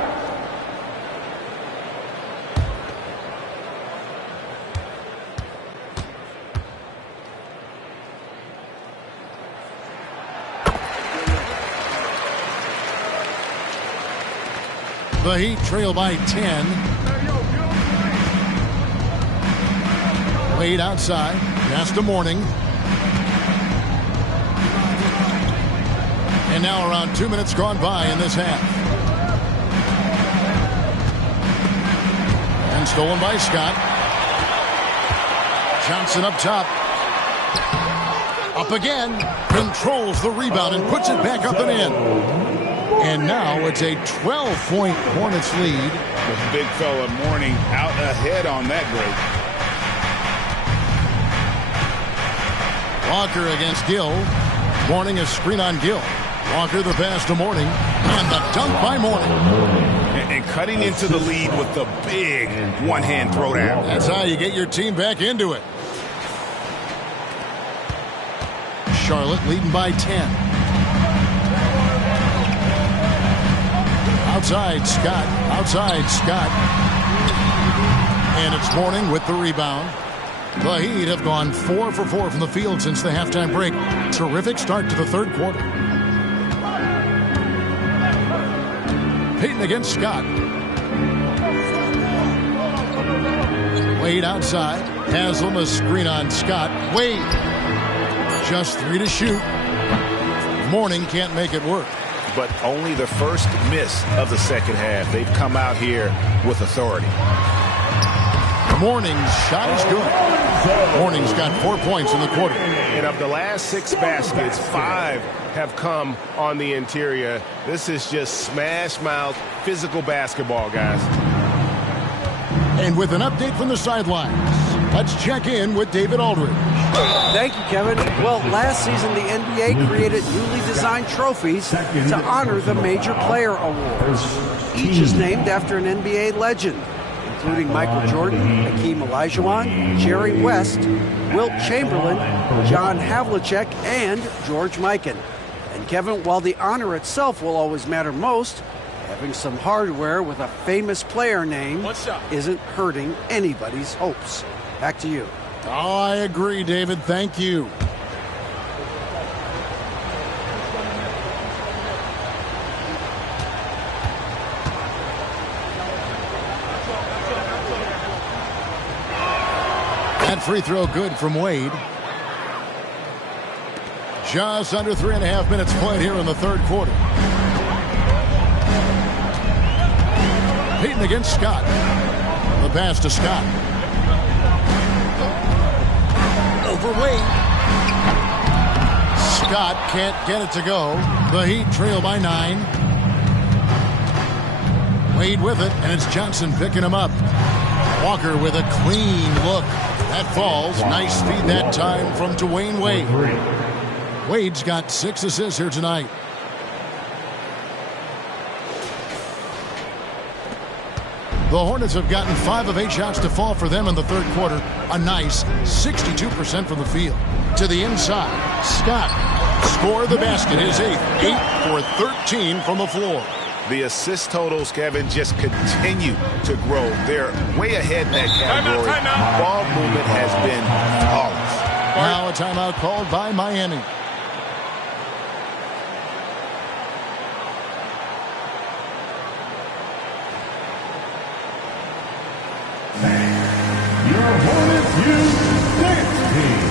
The Heat trail by 10. Wade outside. Pass to Mourning. And now around 2 minutes gone by in this half. And stolen by Scott. Johnson up top. Up again. Controls the rebound and puts it back up and in. And now it's a 12-point Hornets lead. The big fella Mourning out ahead on that break. Walker against Gill. Mourning a screen on Gill. Walker the pass to Mourning. And the dunk by Mourning. And cutting into the lead with the big one-hand throwdown. That's how you get your team back into it. Charlotte leading by 10. Outside Scott. Outside Scott. And it's Mourning with the rebound. The Heat have gone 4 for 4 from the field since the halftime break. Terrific start to the third quarter. Payton against Scott. Wade outside. Haslam a screen on Scott. Wade. Just 3 to shoot. Morning can't make it work. But only the first miss of the second half. They've come out here with authority. Morning's shot is good. Morning's got 4 points in the quarter. And of the last 6 baskets, 5 have come on the interior. This is just smash mouth physical basketball, guys. And with an update from the sidelines, let's check in with David Aldridge. Thank you, Kevin. Well, last season the NBA created newly designed trophies to honor the Major Player Awards. Each is named after an NBA legend, including Michael Jordan, Hakeem Olajuwon, Jerry West, Wilt Chamberlain, John Havlicek, and George Mikan. And Kevin, while the honor itself will always matter most, having some hardware with a famous player name isn't hurting anybody's hopes. Back to you. Oh, I agree, David. Thank you. That free throw good from Wade. Just under 3.5 minutes played here in the third quarter. Peyton against Scott. The pass to Scott. Over Wade. Scott can't get it to go. The Heat trail by 9. Wade with it, and it's Johnson picking him up. Walker with a clean look. That falls. Nice feed that time from Dwayne Wade. Wade's got 6 assists here tonight. The Hornets have gotten 5 of 8 shots to fall for them in the third quarter. A nice 62% from the field. To the inside. Scott scored the basket. His 8th. 8 for 13 from the floor. The assist totals, Kevin, just continue to grow. They're way ahead in that category. Ball movement has been flawless. Now a timeout called by Miami. Your Hornets U16 team.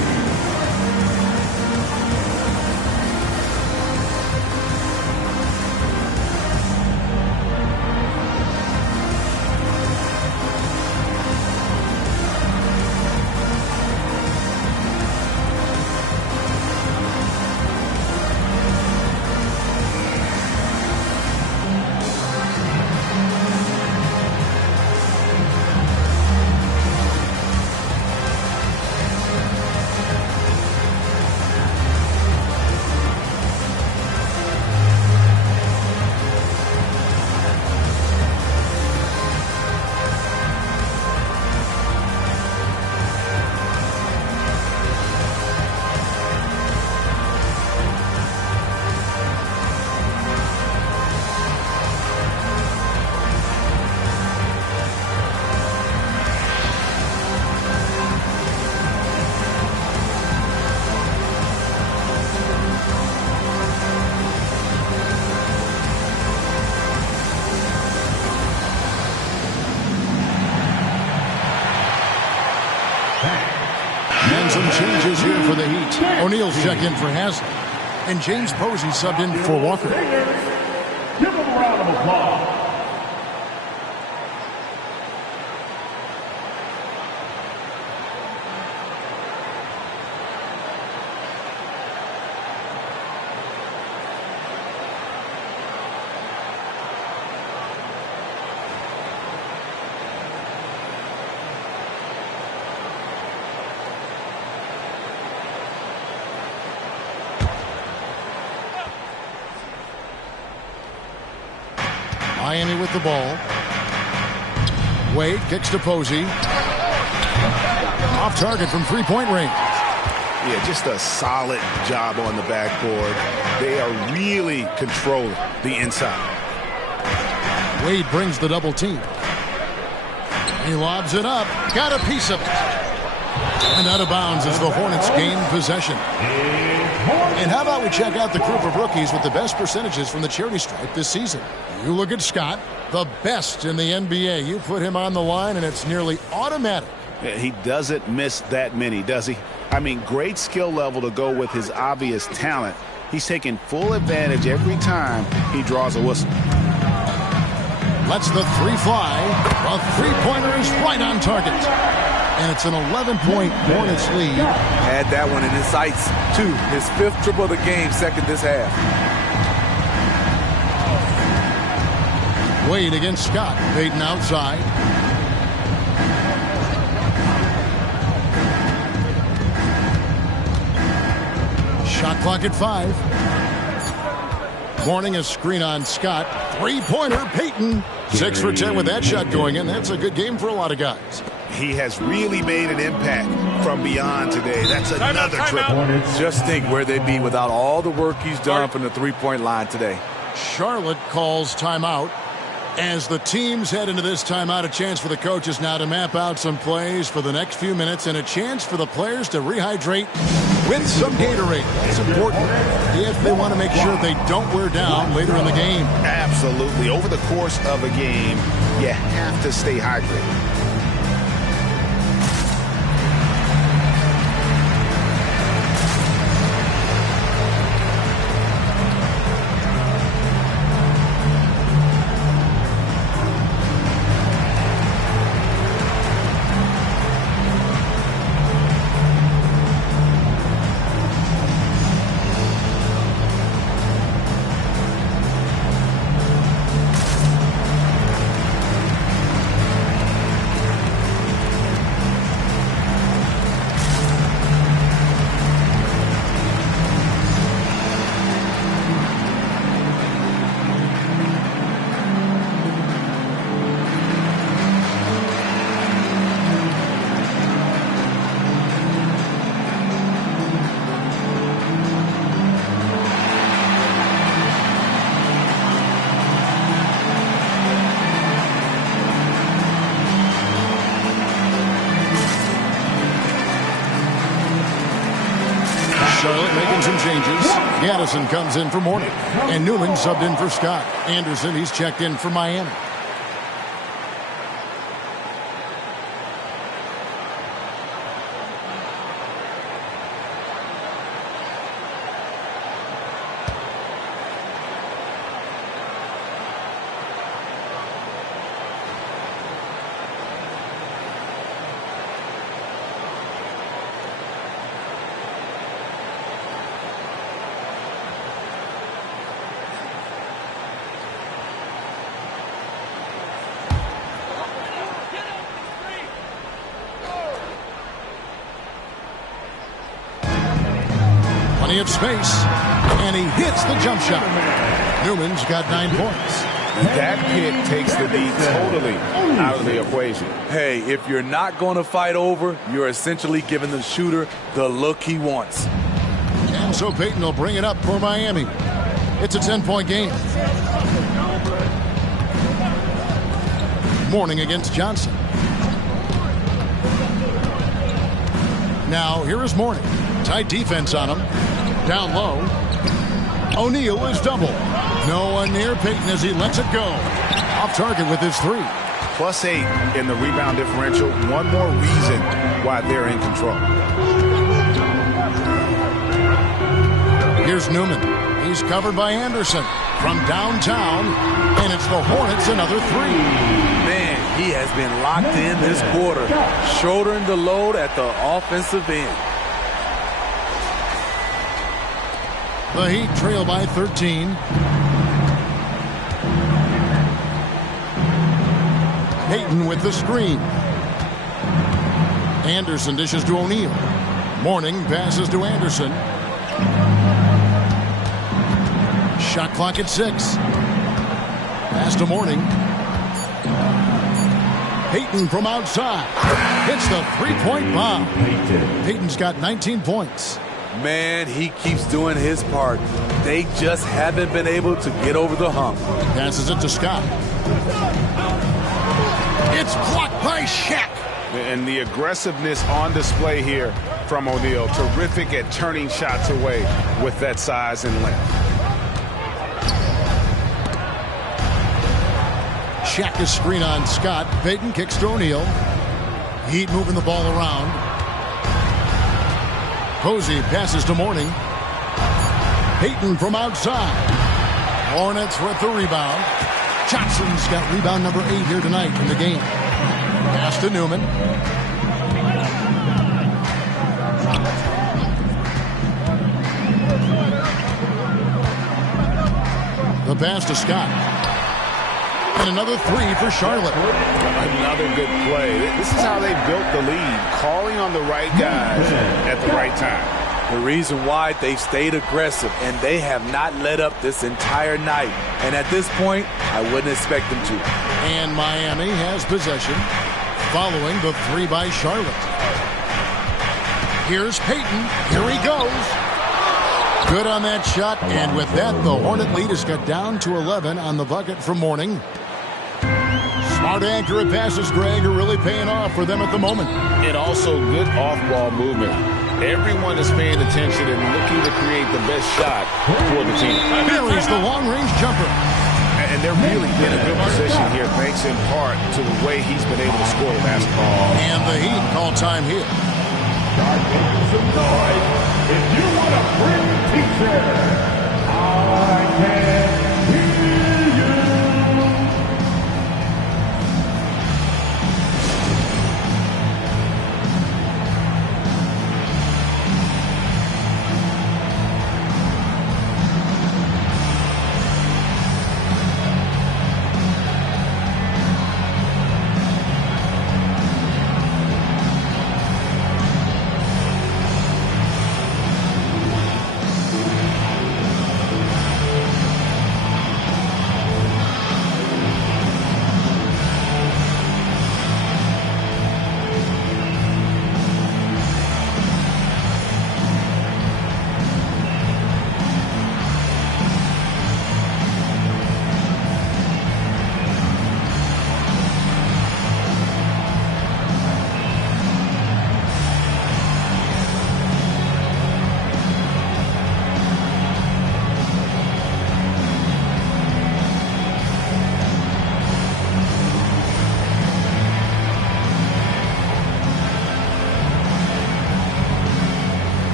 Some changes here for the Heat. O'Neal's check in for Haslam. And James Posey subbed in for Walker. Give him a round of applause. Miami with the ball. Wade kicks to Posey. Off target from three-point range. Yeah, just a solid job on the backboard. They are really controlling the inside. Wade brings the double team. He lobs it up. Got a piece of it. And out of bounds as the Hornets gain possession. And how about we check out the group of rookies with the best percentages from the charity stripe this season? You look at Scott, the best in the NBA. You put him on the line, and it's nearly automatic He doesn't miss that many, does he? I mean, great skill level to go with his obvious talent. He's taking full advantage every time he draws a whistle. Lets the three fly. A three-pointer is right on target. And it's an 11-point Hornets lead. Had that one in his sights, too. His 5th triple of the game, second this half. Wade against Scott. Payton outside. Shot clock at 5. Mourning a screen on Scott. Three-pointer, Payton. 6 for 10 with that shot going in. That's a good game for a lot of guys. He has really made an impact from beyond today. That's another triple. Just think where they'd be without all the work he's done from the three-point line today. Charlotte calls timeout. As the teams head into this timeout, a chance for the coaches now to map out some plays for the next few minutes and a chance for the players to rehydrate with some Gatorade. That's important if they want to make sure they don't wear down later in the game. Absolutely. Over the course of a game, you have to stay hydrated. Charlotte making some changes. Gaddison comes in for Mourning. And Newman subbed in for Scott. Anderson, he's checked in for Miami. Plenty of space, and he hits the jump shot. Newman's got 9 points. That pick takes the lead totally out of the equation. Hey, if you're not going to fight over, you're essentially giving the shooter the look he wants. And so Payton will bring it up for Miami. It's a 10-point game. Mourning against Johnson. Now, here is Mourning. Tight defense on him. Down low. O'Neal is double. No one near Payton as he lets it go. Off target with his 3. +8 in the rebound differential. One more reason why they're in control. Here's Newman. He's covered by Anderson from downtown, and it's the Hornets another 3. Man, he has been locked in this quarter, shouldering the load at the offensive end. The Heat trail by 13. Payton with the screen. Anderson dishes to O'Neal. Mourning passes to Anderson. Shot clock at 6. Pass to Mourning. Payton from outside. Hits the three-point bomb. Payton's got 19 points. Man, he keeps doing his part. They just haven't been able to get over the hump. Passes it to Scott. It's blocked by Shaq. And the aggressiveness on display here from O'Neal. Terrific at turning shots away with that size and length. Shaq is screen on Scott. Payton kicks to O'Neal. Heat moving the ball around. Posey passes to Mourning. Payton from outside. Hornets with the rebound. Johnson's got rebound number 8 here tonight in the game. Pass to Newman. The pass to Scott. And another 3 for Charlotte. Another good play. This is how they built the lead, calling on the right guys at the right time. The reason why they stayed aggressive, and they have not let up this entire night. And at this point, I wouldn't expect them to. And Miami has possession following the 3 by Charlotte. Here's Payton. Here he goes. Good on that shot, and with that, the Hornet lead is cut down to 11 on the bucket from Mourning. Smart, accurate passes, Greg, are really paying off for them at the moment. And also good off-ball movement. Everyone is paying attention and looking to create the best shot for the team. Buries the long-range jumper. And they're really in a good position here, thanks in part to the way he's been able to score the basketball. And the Heat call time here. Start making some noise if you want to bring the teacher. I can hear you.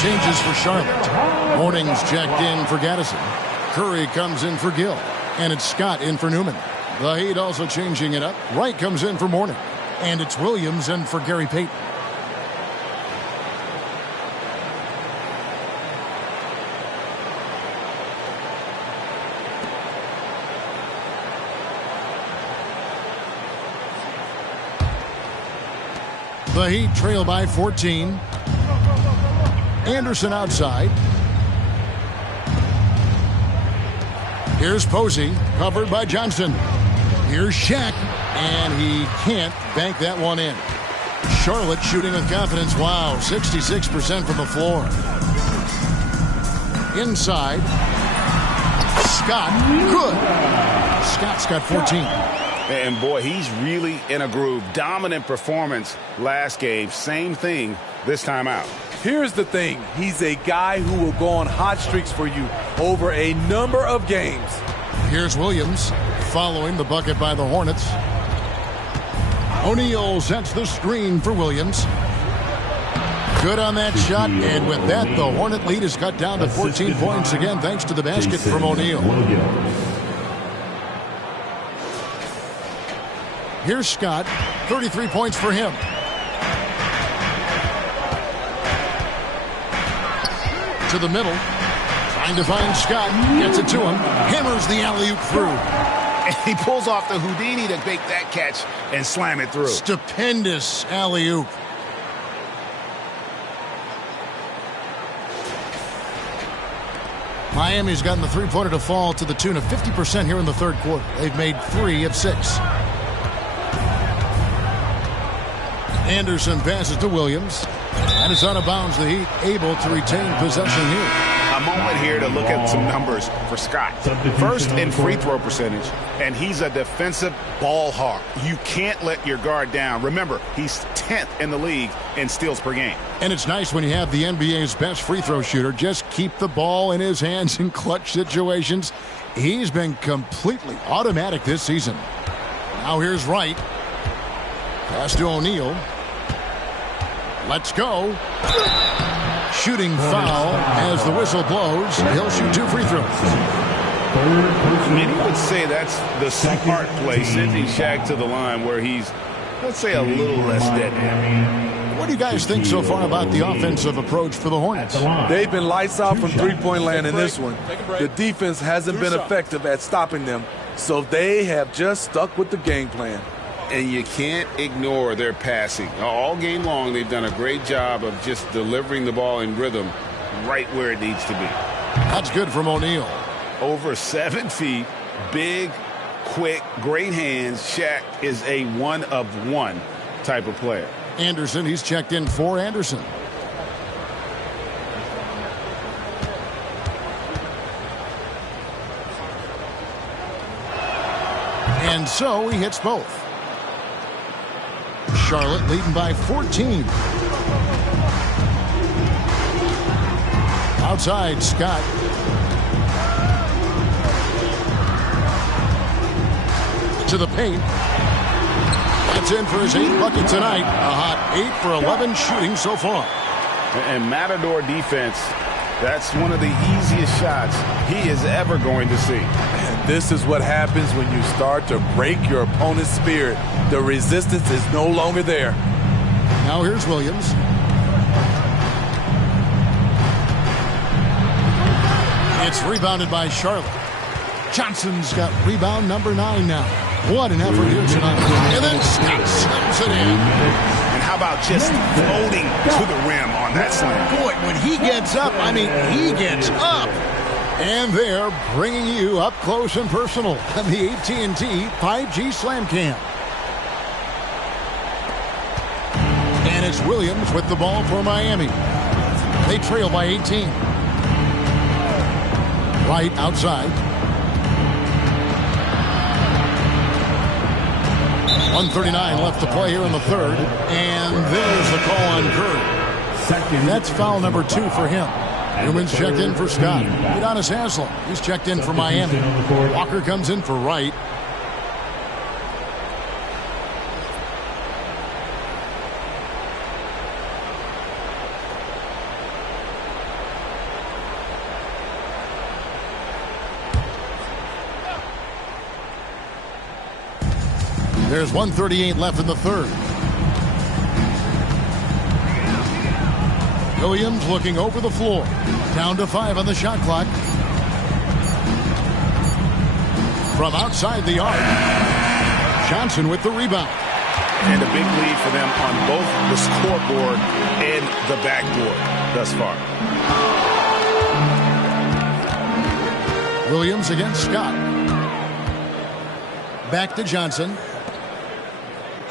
Changes for Charlotte. Mourning's checked in for Gaddison. Curry comes in for Gill. And it's Scott in for Newman. The Heat also changing it up. Wright comes in for Mourning. And it's Williams in for Gary Payton. The Heat trail by 14. Anderson outside. Here's Posey, covered by Johnson. Here's Shaq, and he can't bank that one in. Charlotte shooting with confidence. Wow, 66% from the floor. Inside. Scott, good. Scott's got 14. And boy, he's really in a groove. Dominant performance last game. Same thing this time out. Here's the thing. He's a guy who will go on hot streaks for you over a number of games. Here's Williams following the bucket by the Hornets. O'Neal sets the screen for Williams. Good on that shot, and with that, the Hornet lead is cut down to 14 points again, thanks to the basket from O'Neal. Here's Scott, 33 points for him. To the middle, trying to find Scott, gets it to him, hammers the alley-oop through. And he pulls off the Houdini to make that catch and slam it through. Stupendous alley-oop. Miami's gotten the three-pointer to fall to the tune of 50% here in the third quarter. They've made 3 of 6. Anderson passes to Williams. And it's out of bounds. The Heat able to retain possession here. How A moment here to look at some numbers for Scott. First in free throw percentage, and he's a defensive ball hawk. You can't let your guard down. Remember, he's 10th in the league in steals per game. And it's nice when you have the NBA's best free throw shooter just keep the ball in his hands in clutch situations. He's been completely automatic this season. Now here's Wright. Pass to O'Neal. Let's go. Shooting foul as the whistle blows. He'll shoot 2 free throws. Many would say that's the smart play, sending Shaq to the line where he's, let's say, a little less dead. What do you guys think so far about the offensive approach for the Hornets? They've been lights out from three-point land in this one. The defense hasn't been effective at stopping them, so they have just stuck with the game plan. And you can't ignore their passing. All game long, they've done a great job of just delivering the ball in rhythm right where it needs to be. That's good from O'Neal. Over 7 feet, big, quick, great hands. Shaq is a one-of-one type of player. Anderson, he's checked in for Anderson. And so he hits both. Charlotte leading by 14. Outside, Scott. To the paint. That's in for his 8th bucket tonight. A hot 8 for 11 shooting so far. And Matador defense, that's one of the easiest shots he is ever going to see. And this is what happens when you start to break your opponent's spirit. The resistance is no longer there. Now here's Williams. It's rebounded by Charlotte. Johnson's got rebound number 9 now. What an effort here tonight. And then Scott slams it in. And how about just floating to the rim on that slam? Boy, when he gets up, I mean, he gets up. And they're bringing you up close and personal on the AT&T 5G Slam Cam. And it's Williams with the ball for Miami. They trail by 18. Right outside. 1:39 left to play here in the third. And there's the call on Curry. That's foul number 2 for him. Newman's checked in for Scott. Udonis Haslem, he's checked in for Miami. Walker comes in for Wright. There's 1:38 left in the third. Williams looking over the floor. Down to 5 on the shot clock. From outside the arc. Johnson with the rebound. And a big lead for them on both the scoreboard and the backboard thus far. Williams against Scott. Back to Johnson.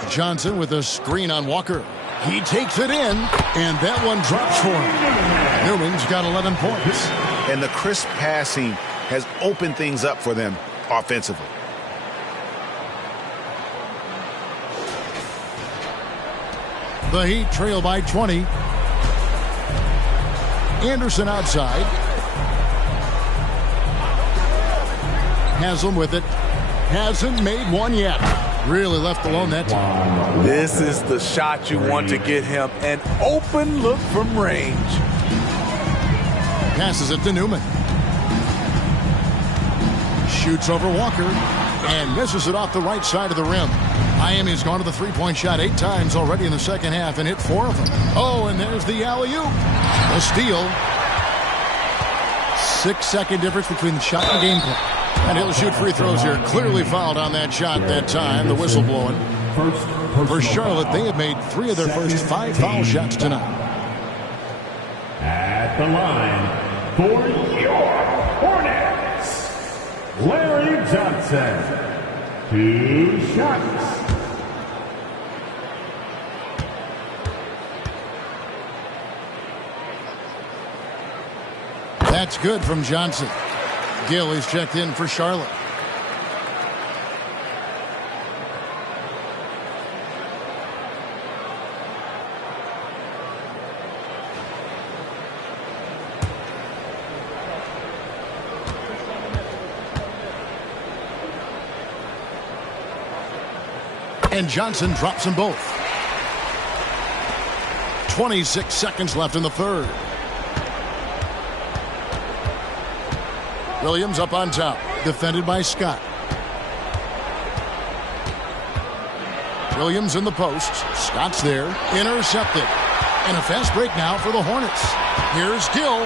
Johnson with a screen on Walker. He takes it in, and that one drops for him. Newman's got 11 points. And the crisp passing has opened things up for them offensively. The Heat trail by 20. Anderson outside. Haslem with it. Hasn't made one yet. Really left alone that time. This is the shot you want to get him. An open look from range. Passes it to Newman. Shoots over Walker and misses it off the right side of the rim. Miami's gone to the three-point shot 8 times already in the second half and hit 4 of them. Oh, and there's the alley-oop. A steal. 6-second difference between the shot and game clock. And he'll shoot free throws here. Clearly fouled on that shot that time. The whistle blowing. For Charlotte, they have made 3 of their first 5 foul shots tonight. At the line for your Hornets, Larry Johnson. 2 shots. That's good from Johnson. Gill is checked in for Charlotte. And Johnson drops them both. 26 seconds left in the third. Williams up on top, defended by Scott. Williams in the post. Scott's there, intercepted. And a fast break now for the Hornets. Here's Gill.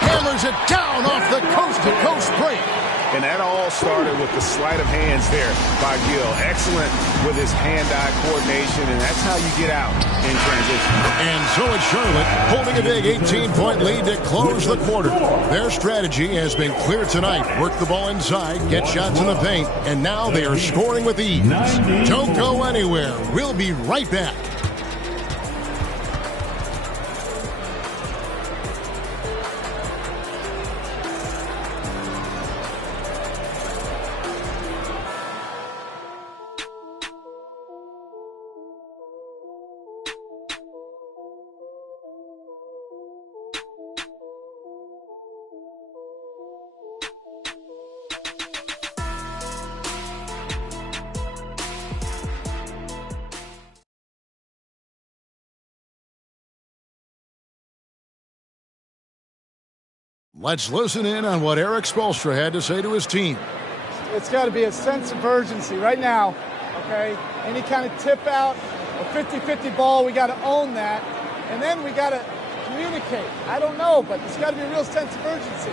Hammers it down off the coast-to-coast break. And that all started with the sleight of hands there by Gill. Excellent with his hand-eye coordination, and that's how you get out in transition. And so it's Charlotte holding a big 18-point lead to close the quarter. Their strategy has been clear tonight. Work the ball inside, get shots in the paint, and now they are scoring with ease. Don't go anywhere. We'll be right back. Let's listen in on what Eric Spoelstra had to say to his team. It's got to be a sense of urgency right now, okay? Any kind of tip out, a 50-50 ball, we got to own that. And then we got to communicate. I don't know, but there's got to be a real sense of urgency.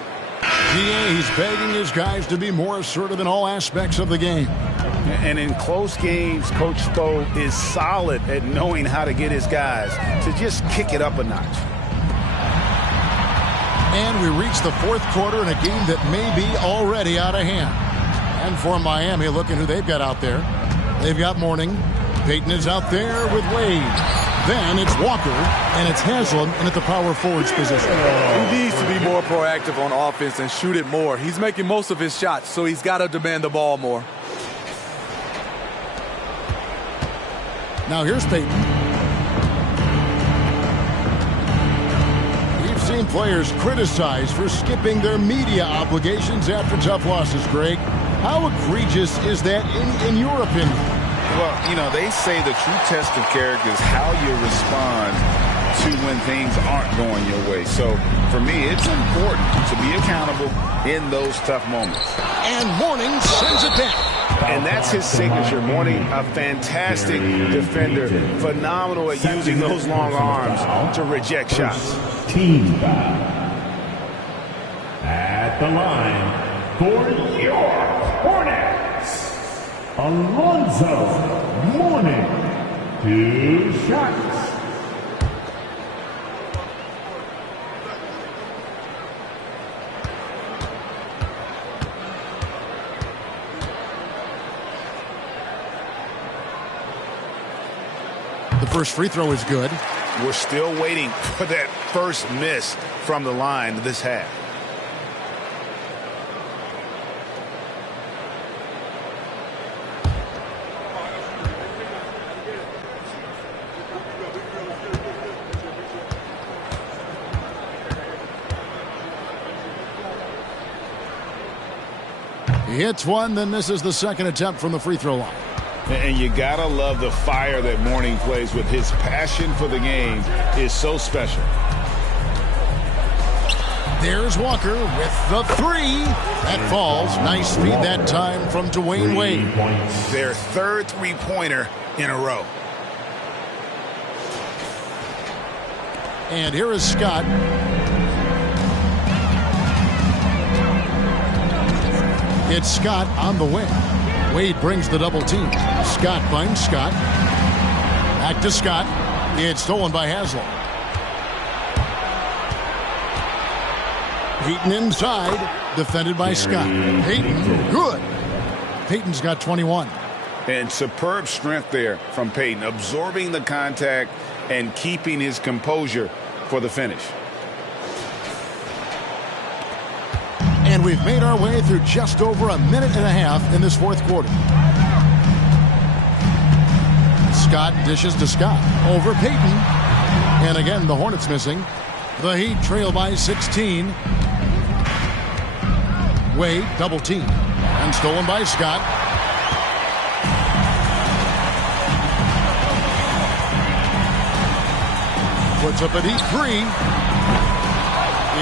He's begging his guys to be more assertive in all aspects of the game. And in close games, Coach Spo is solid at knowing how to get his guys to just kick it up a notch. And we reach the fourth quarter in a game that may be already out of hand. And for Miami, look at who they've got out there. They've got Mourning. Payton is out there with Wade. Then it's Walker, and it's Haslam in at the power forwards position. He needs to be more proactive on offense and shoot it more. He's making most of his shots, so he's got to demand the ball more. Now here's Payton. Seen players criticized for skipping their media obligations after tough losses, Greg. How egregious is that in your opinion? Well, you know, they say the true test of character is how you respond to when things aren't going your way. So, for me, it's important to be accountable in those tough moments. And Mourning sends it back. And that's his signature. Mourning, a fantastic defender. Phenomenal at using those long arms to reject shots. Team foul. At the line for your Hornets, Alonzo Mourning. 2 shots. The first free throw is good. We're still waiting for that first miss from the line this half. He hits one, then misses the second attempt from the free throw line. And you gotta love the fire that Mourning plays with. His passion for the game is so special. There's Walker with the three. That falls. Nice feed that time from Dwayne Wade. Their third three-pointer in a row. And here is Scott. It's Scott on the wing. Wade brings the double team. Scott finds Scott. Back to Scott. It's stolen by Haslam. Payton inside. Defended by Scott. Payton, good. Payton's got 21. And superb strength there from Payton. Absorbing the contact and keeping his composure for the finish. we've made our way through just over a minute and a half in this fourth quarter. Scott dishes to Scott. Over Payton. And again, the Hornets missing. The Heat trail by 16. Wade double team. And stolen by Scott. Puts up a deep three.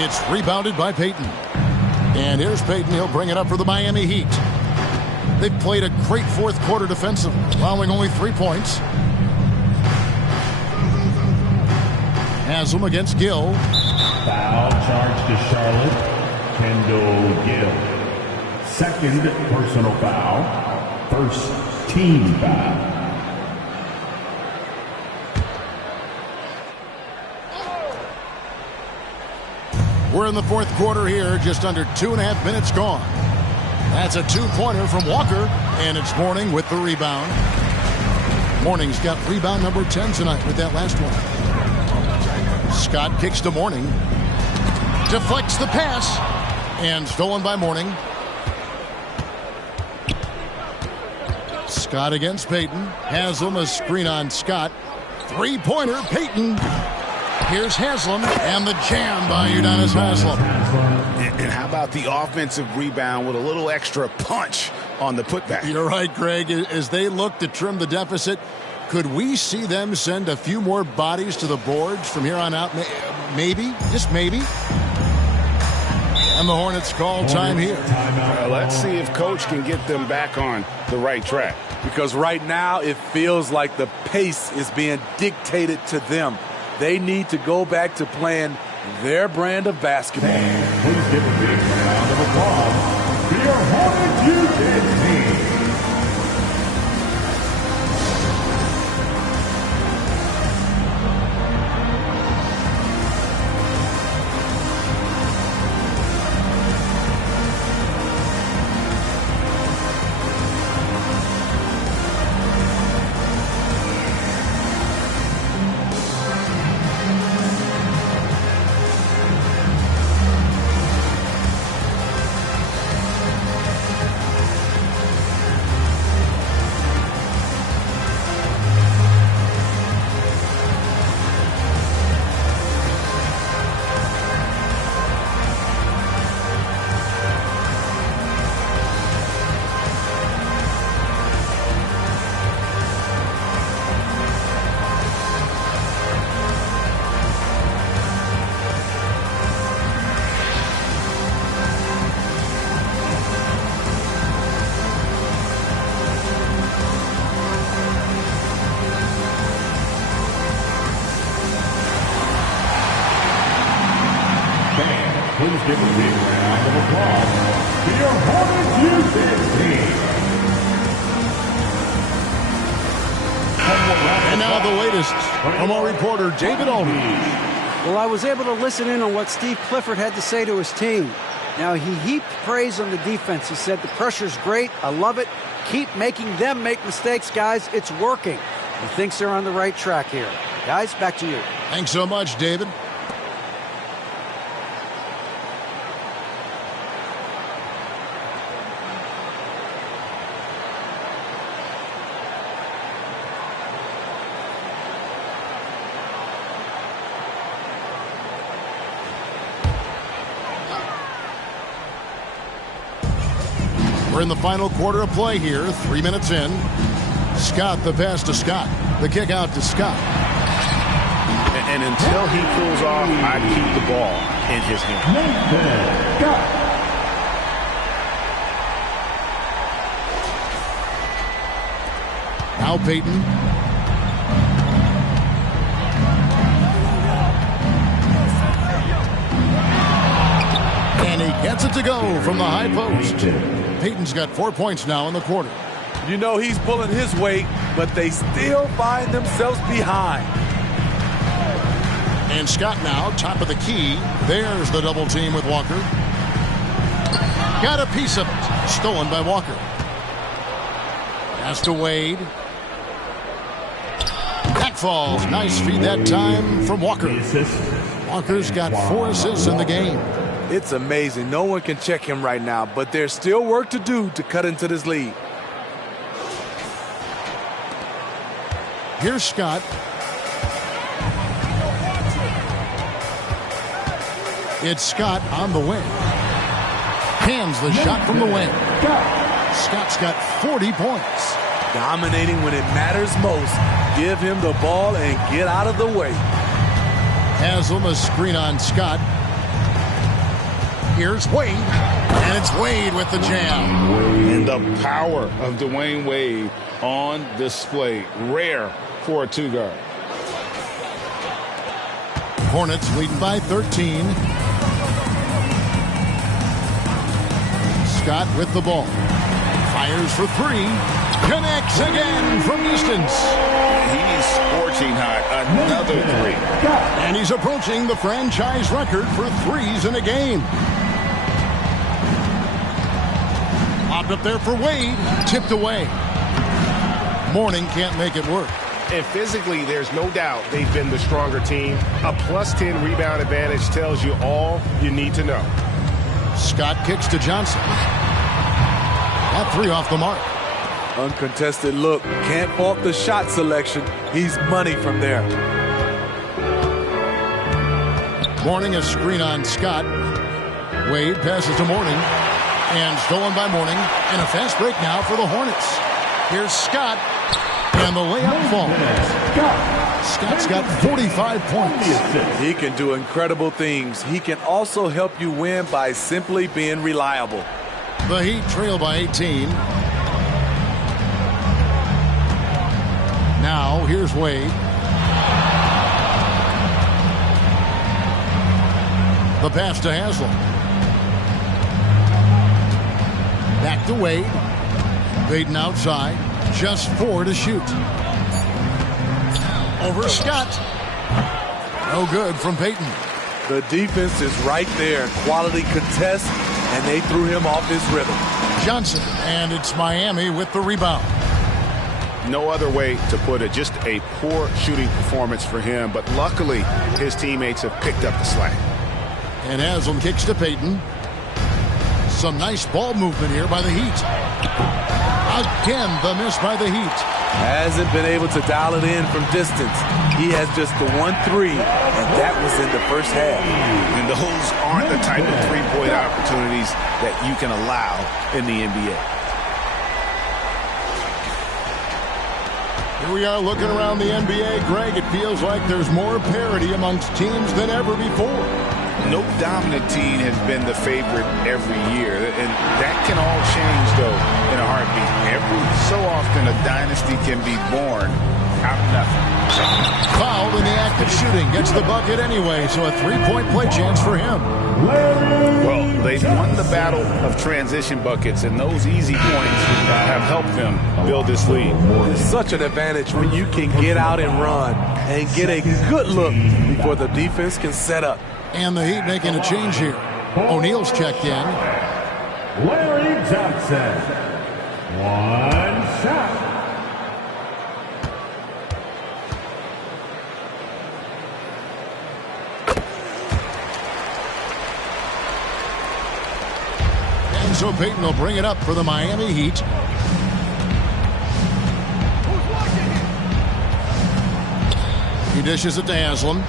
It's rebounded by Payton. And here's Payton. He'll bring it up for the Miami Heat. They've played a great fourth quarter defensively, allowing only 3 points. Haslam against Gill. Foul charge to Charlotte. Kendall Gill. Second personal foul. First team foul. We're in the fourth quarter here, just under 2.5 minutes gone. That's a 2-pointer from Walker, and it's Mourning with the rebound. Mourning's got rebound number 10 tonight with that last one. Scott kicks to Mourning. Deflects the pass, and stolen by Mourning. Scott against Payton. Haslam a screen on Scott. 3-pointer, Payton. Here's Haslam, and the jam by Udonis Haslam. And how about the offensive rebound with a little extra punch on the putback? You're right, Greg. As they look to trim the deficit, could we see them send a few more bodies to the boards from here on out? Maybe, just maybe. And the Hornets call time here. Let's see if Coach can get them back on the right track. Because right now it feels like the pace is being dictated to them. They need to go back to playing their brand of basketball. Please give a big round of applause for your Hornets United team. Please give a big round of applause for your Hornets United team. And now the latest from our reporter, David Aldridge. Well, I was able to listen in on what Steve Clifford had to say to his team. Now, he heaped praise on the defense. He said, the pressure's great. I love it. Keep making them make mistakes, guys. It's working. He thinks they're on the right track here. Guys, back to you. Thanks so much, David. We're in the final quarter of play here, 3 minutes in. Scott, the pass to Scott. The kick out to Scott. And until he cools off, I keep the ball in his hand. Now Payton. And he gets it to go from the high post. Payton's got 4 points now in the quarter. You know he's pulling his weight, but they still find themselves behind. And Scott now, top of the key. There's the double team with Walker. Got a piece of it. Stolen by Walker. Pass to Wade. Back falls. Nice feed that time from Walker. Walker's got 4 assists in the game. It's amazing. No one can check him right now, but there's still work to do to cut into this lead. Here's Scott. It's Scott on the wing. Hands the shot from the wing. Scott's got 40 points. Dominating when it matters most. Give him the ball and get out of the way. Haslam, a screen on Scott. Here's Wade. And it's Wade with the jam. And the power of Dwayne Wade on display. Rare for a two-guard. Hornets leading by 13. Scott with the ball. Fires for three. Connects again from distance. He's scorching hot. Another three. And he's approaching the franchise record for threes in a game. Popped up there for Wade. Tipped away. Mourning can't make it work. And physically, there's no doubt they've been the stronger team. A +10 rebound advantage tells you all you need to know. Scott kicks to Johnson. That three off the mark. Uncontested look. Can't fault the shot selection. He's money from there. Mourning a screen on Scott. Wade passes to Mourning. And stolen by Mourning. And a fast break now for the Hornets. Here's Scott. And the layup falls. Scott's got 45 points. He can do incredible things. He can also help you win by simply being reliable. The Heat trail by 18. Now, here's Wade. The pass to Haslam. Back to Wade. Baden outside. Just 4 to shoot. Over Scott. No good from Payton. The defense is right there. Quality contest, and they threw him off his rhythm. Johnson, and it's Miami with the rebound. No other way to put it. Just a poor shooting performance for him, but luckily his teammates have picked up the slack. And Haslam kicks to Payton. Some nice ball movement here by the Heat. Again, the miss by the Heat. Hasn't been able to dial it in from distance. He has just the 1-3, and that was in the first half. And those aren't the type of three-point opportunities that you can allow in the NBA. Here we are looking around the NBA, Greg. It feels like there's more parity amongst teams than ever before. No dominant team has been the favorite every year, and that can all change, though, in a heartbeat. Every so often, a dynasty can be born out of nothing. Fouled in the act of shooting. Gets the bucket anyway, so a three-point play chance for him. Well, they've won the battle of transition buckets, and those easy points have helped them build this lead. It's such an advantage when you can get out and run and get a good look before the defense can set up. And the Heat making a change here. O'Neal's checked in. Larry Johnson. One shot. And so Payton will bring it up for the Miami Heat. He dishes it to Haslam.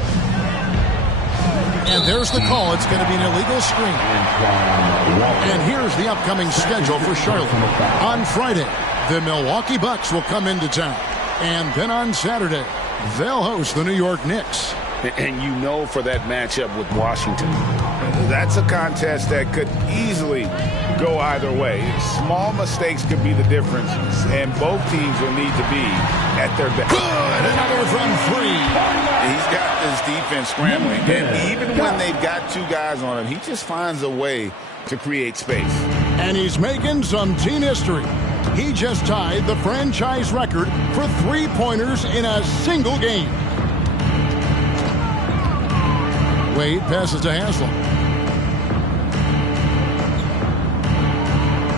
And there's the call. It's going to be an illegal screen. And here's the upcoming schedule for Charlotte. On Friday, the Milwaukee Bucks will come into town. And then on Saturday, they'll host the New York Knicks. And you know, for that matchup with Washington, that's a contest that could easily go either way. Small mistakes could be the difference, and both teams will need to be at their best. Good! Another from three. He's got this defense scrambling, and even when they've got two guys on him, he just finds a way to create space. And he's making some team history. He just tied the franchise record for three-pointers in a single game. Wade passes to Haslam.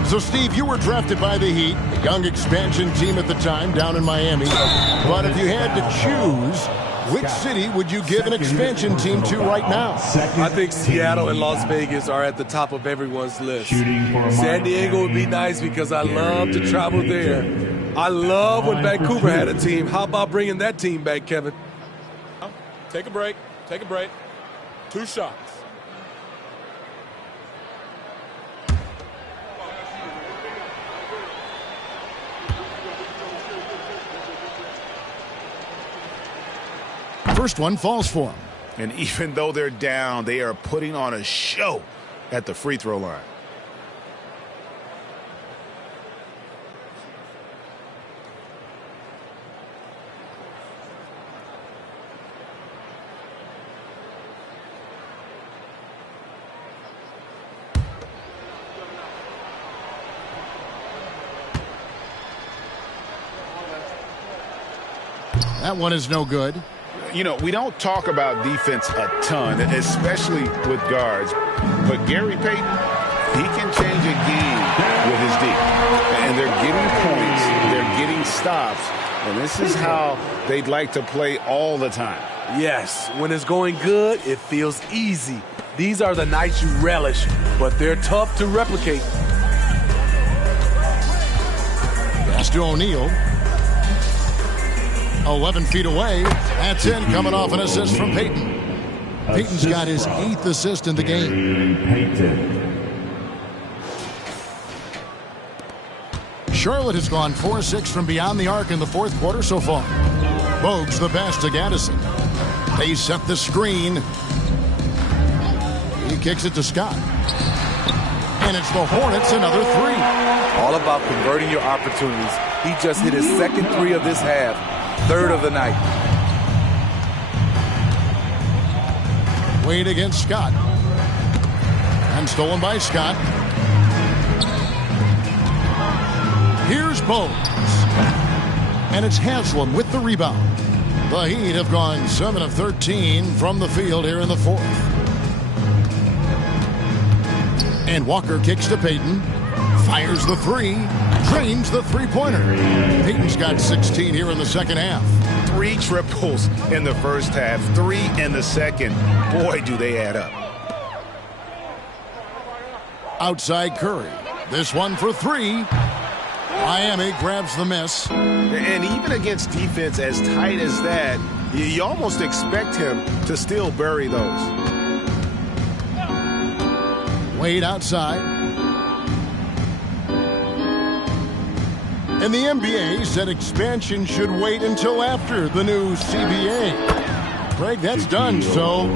So, Steve, you were drafted by the Heat, a young expansion team at the time down in Miami. But if you had to choose Which city would you give an expansion team to right now? I think Seattle and Las Vegas are at the top of everyone's list. San Diego would be nice because I love to travel there. I love when Vancouver had a team. How about bringing that team back, Kevin? Take a break. Take a break. 2 shots. First one falls for him. And even though they're down, they are putting on a show at the free throw line. That one is no good. You know, we don't talk about defense a ton, especially with guards. But Gary Payton, he can change a game with his D. And they're getting points. They're getting stops. And this is how they'd like to play all the time. Yes, when it's going good, it feels easy. These are the nights you relish, but they're tough to replicate. Pass to O'Neal. 11 feet away. That's in, coming off an assist from Payton. Payton's got his 8th assist in the game. Charlotte has gone 4-6 from beyond the arc in the 4th quarter so far. Bogues the pass to Gaddison. They set the screen. He kicks it to Scott. And it's the Hornets, another 3. All about converting your opportunities. He just hit his 2nd 3 of this half. 3rd of the night. Wade against Scott. And stolen by Scott. Here's Bogues. And it's Haslam with the rebound. The Heat have gone 7 of 13 from the field here in the 4th. And Walker kicks to Payton. Fires the 3. Drains the three-pointer. Payton's got 16 here in the second half. 3 triples in the first half, 3 in the second. Boy, do they add up. Outside Curry. This one for 3. Miami grabs the miss. And even against defense as tight as that, you almost expect him to still bury those. Wade outside. And the NBA said expansion should wait until after the new CBA. Greg, that's done, so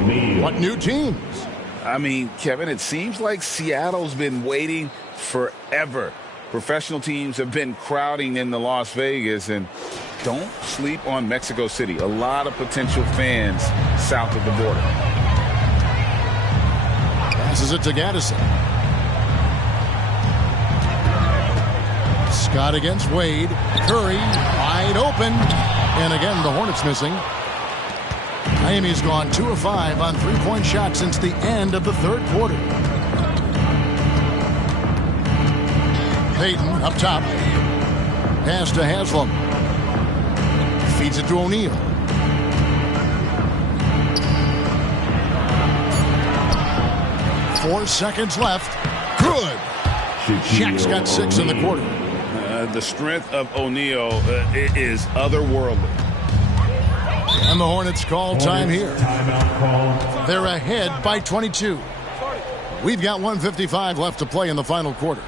what new teams? I mean, Kevin, it seems like Seattle's been waiting forever. Professional teams have been crowding into Las Vegas, and don't sleep on Mexico City. A lot of potential fans south of the border. Passes it to Gaddison. Scott against Wade. Curry wide open. And again, the Hornets missing. Miami's gone 2 of 5 on 3-point shots since the end of the 3rd quarter. Payton up top. Pass to Haslam. Feeds it to O'Neal. Four seconds left. Good. Shaq's got 6 in the quarter. The strength of O'Neal is otherworldly. And the Hornets call time here. They're ahead by 22. We've got 1:55 left to play in the final quarter.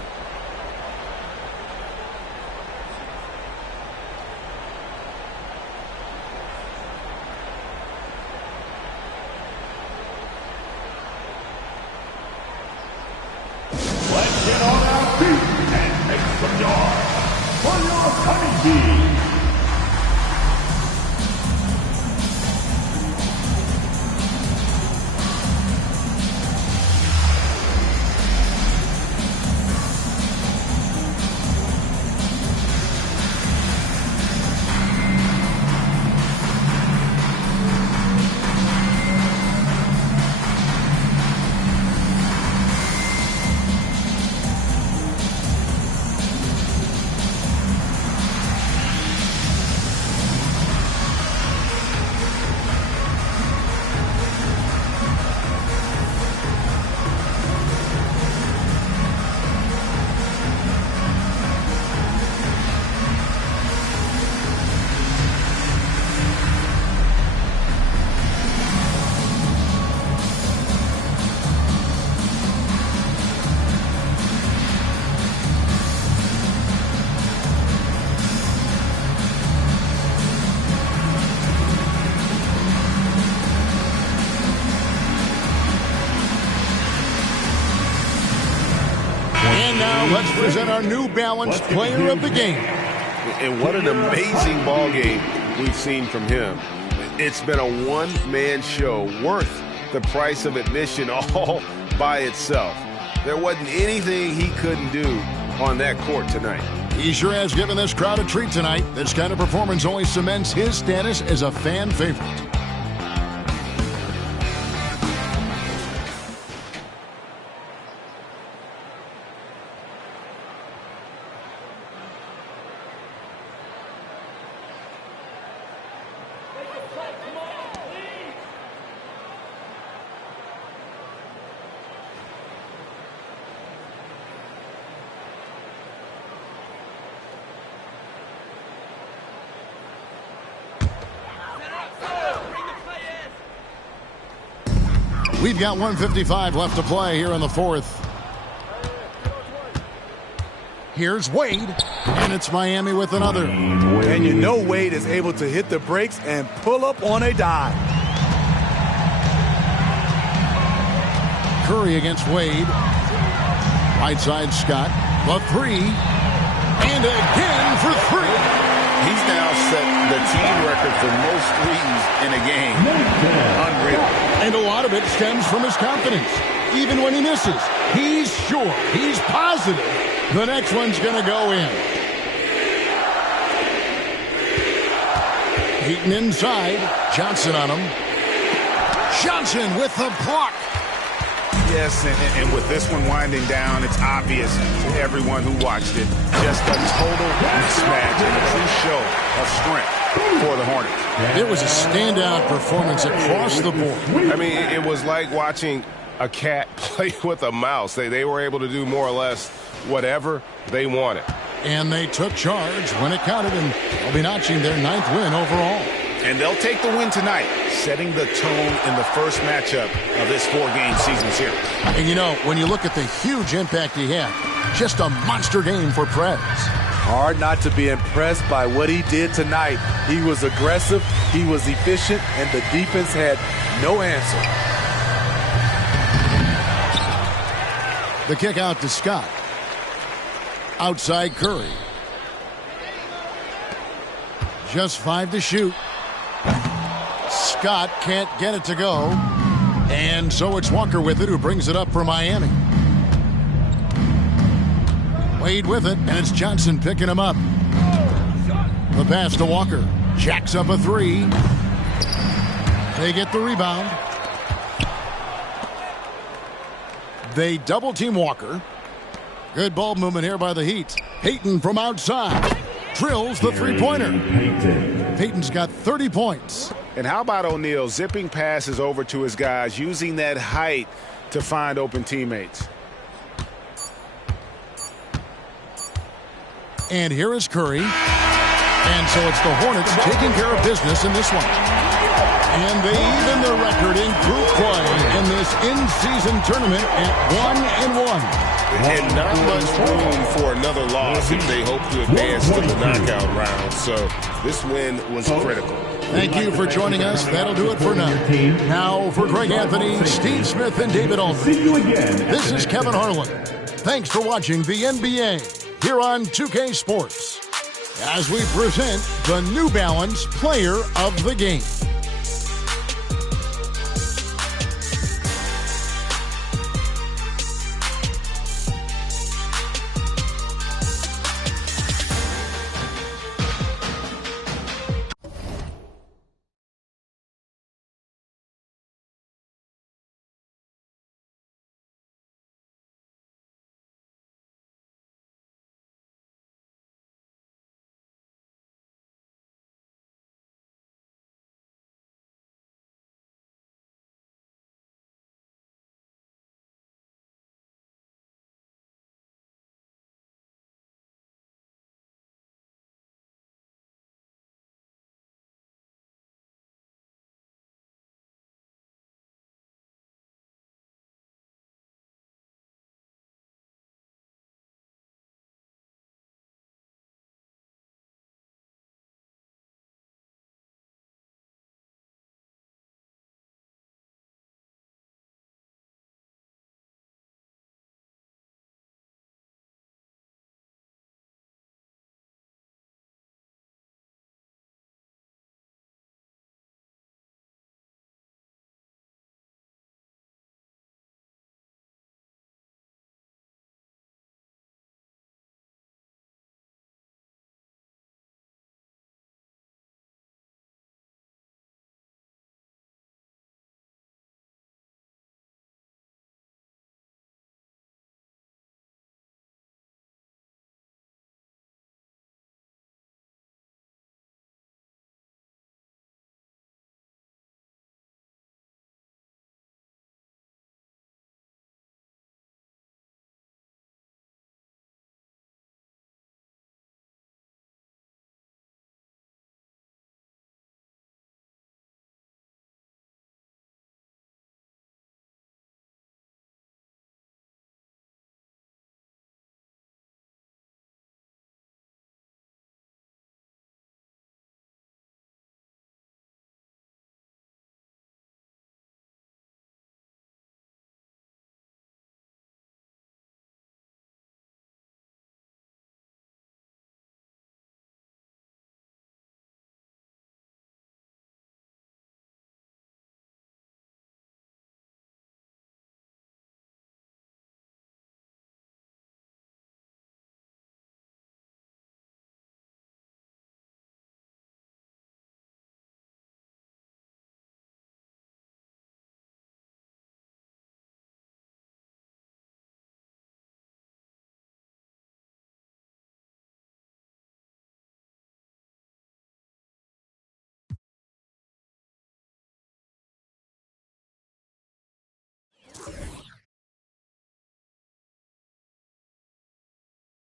Let's get on our feet and make some noise for your honeybee. And now let's present our New Balance Player of the Game. And what an amazing ball game we've seen from him. It's been a one-man show worth the price of admission all by itself. There wasn't anything he couldn't do on that court tonight. He sure has given this crowd a treat tonight. This kind of performance only cements his status as a fan favorite. We've got 1:55 left to play here in the fourth. Here's Wade, and it's Miami with another. And you know Wade is able to hit the brakes and pull up on a dime. Curry against Wade. Right side Scott. The three. And again for three. He's now set the team record for most threes in a game. Unreal. And a lot of it stems from his confidence. Even when he misses, he's sure, he's positive the next one's going to go in. Heaton inside. Johnson on him. Johnson with the block. Yes, and with this one winding down, it's obvious to everyone who watched it. Just a total mismatch and a true show of strength for the Hornets. It was a standout performance across the board. I mean, it was like watching a cat play with a mouse. They were able to do more or less whatever they wanted. And they took charge when it counted, and they'll be notching their 9th win overall. And they'll take the win tonight, setting the tone in the first matchup of this 4-game season series. And you know, when you look at the huge impact he had, just a monster game for Prez. Hard not to be impressed by what he did tonight. He was aggressive, he was efficient, and the defense had no answer. The kick out to Scott. Outside Curry. Just 5 to shoot. Scott can't get it to go. And so it's Walker with it, who brings it up for Miami. Wade with it, and it's Johnson picking him up. The pass to Walker. Jacks up a three. They get the rebound. They double-team Walker. Good ball movement here by the Heat. Payton from outside. Drills the three-pointer. Payton's got 30 points. And how about O'Neal zipping passes over to his guys, using that height to find open teammates. And here is Curry. And so it's the Hornets taking care of business in this one. And they even their record in group play in this in-season tournament at 1-1. And not much room for another loss if they hope to advance to the knockout round. So this win was critical. Thank you for joining us. That'll do it for now. Now for Greg Anthony, Steve Smith, and David Aldridge. This is Kevin Harlan. Thanks for watching the NBA here on 2K Sports as we present the New Balance Player of the Game.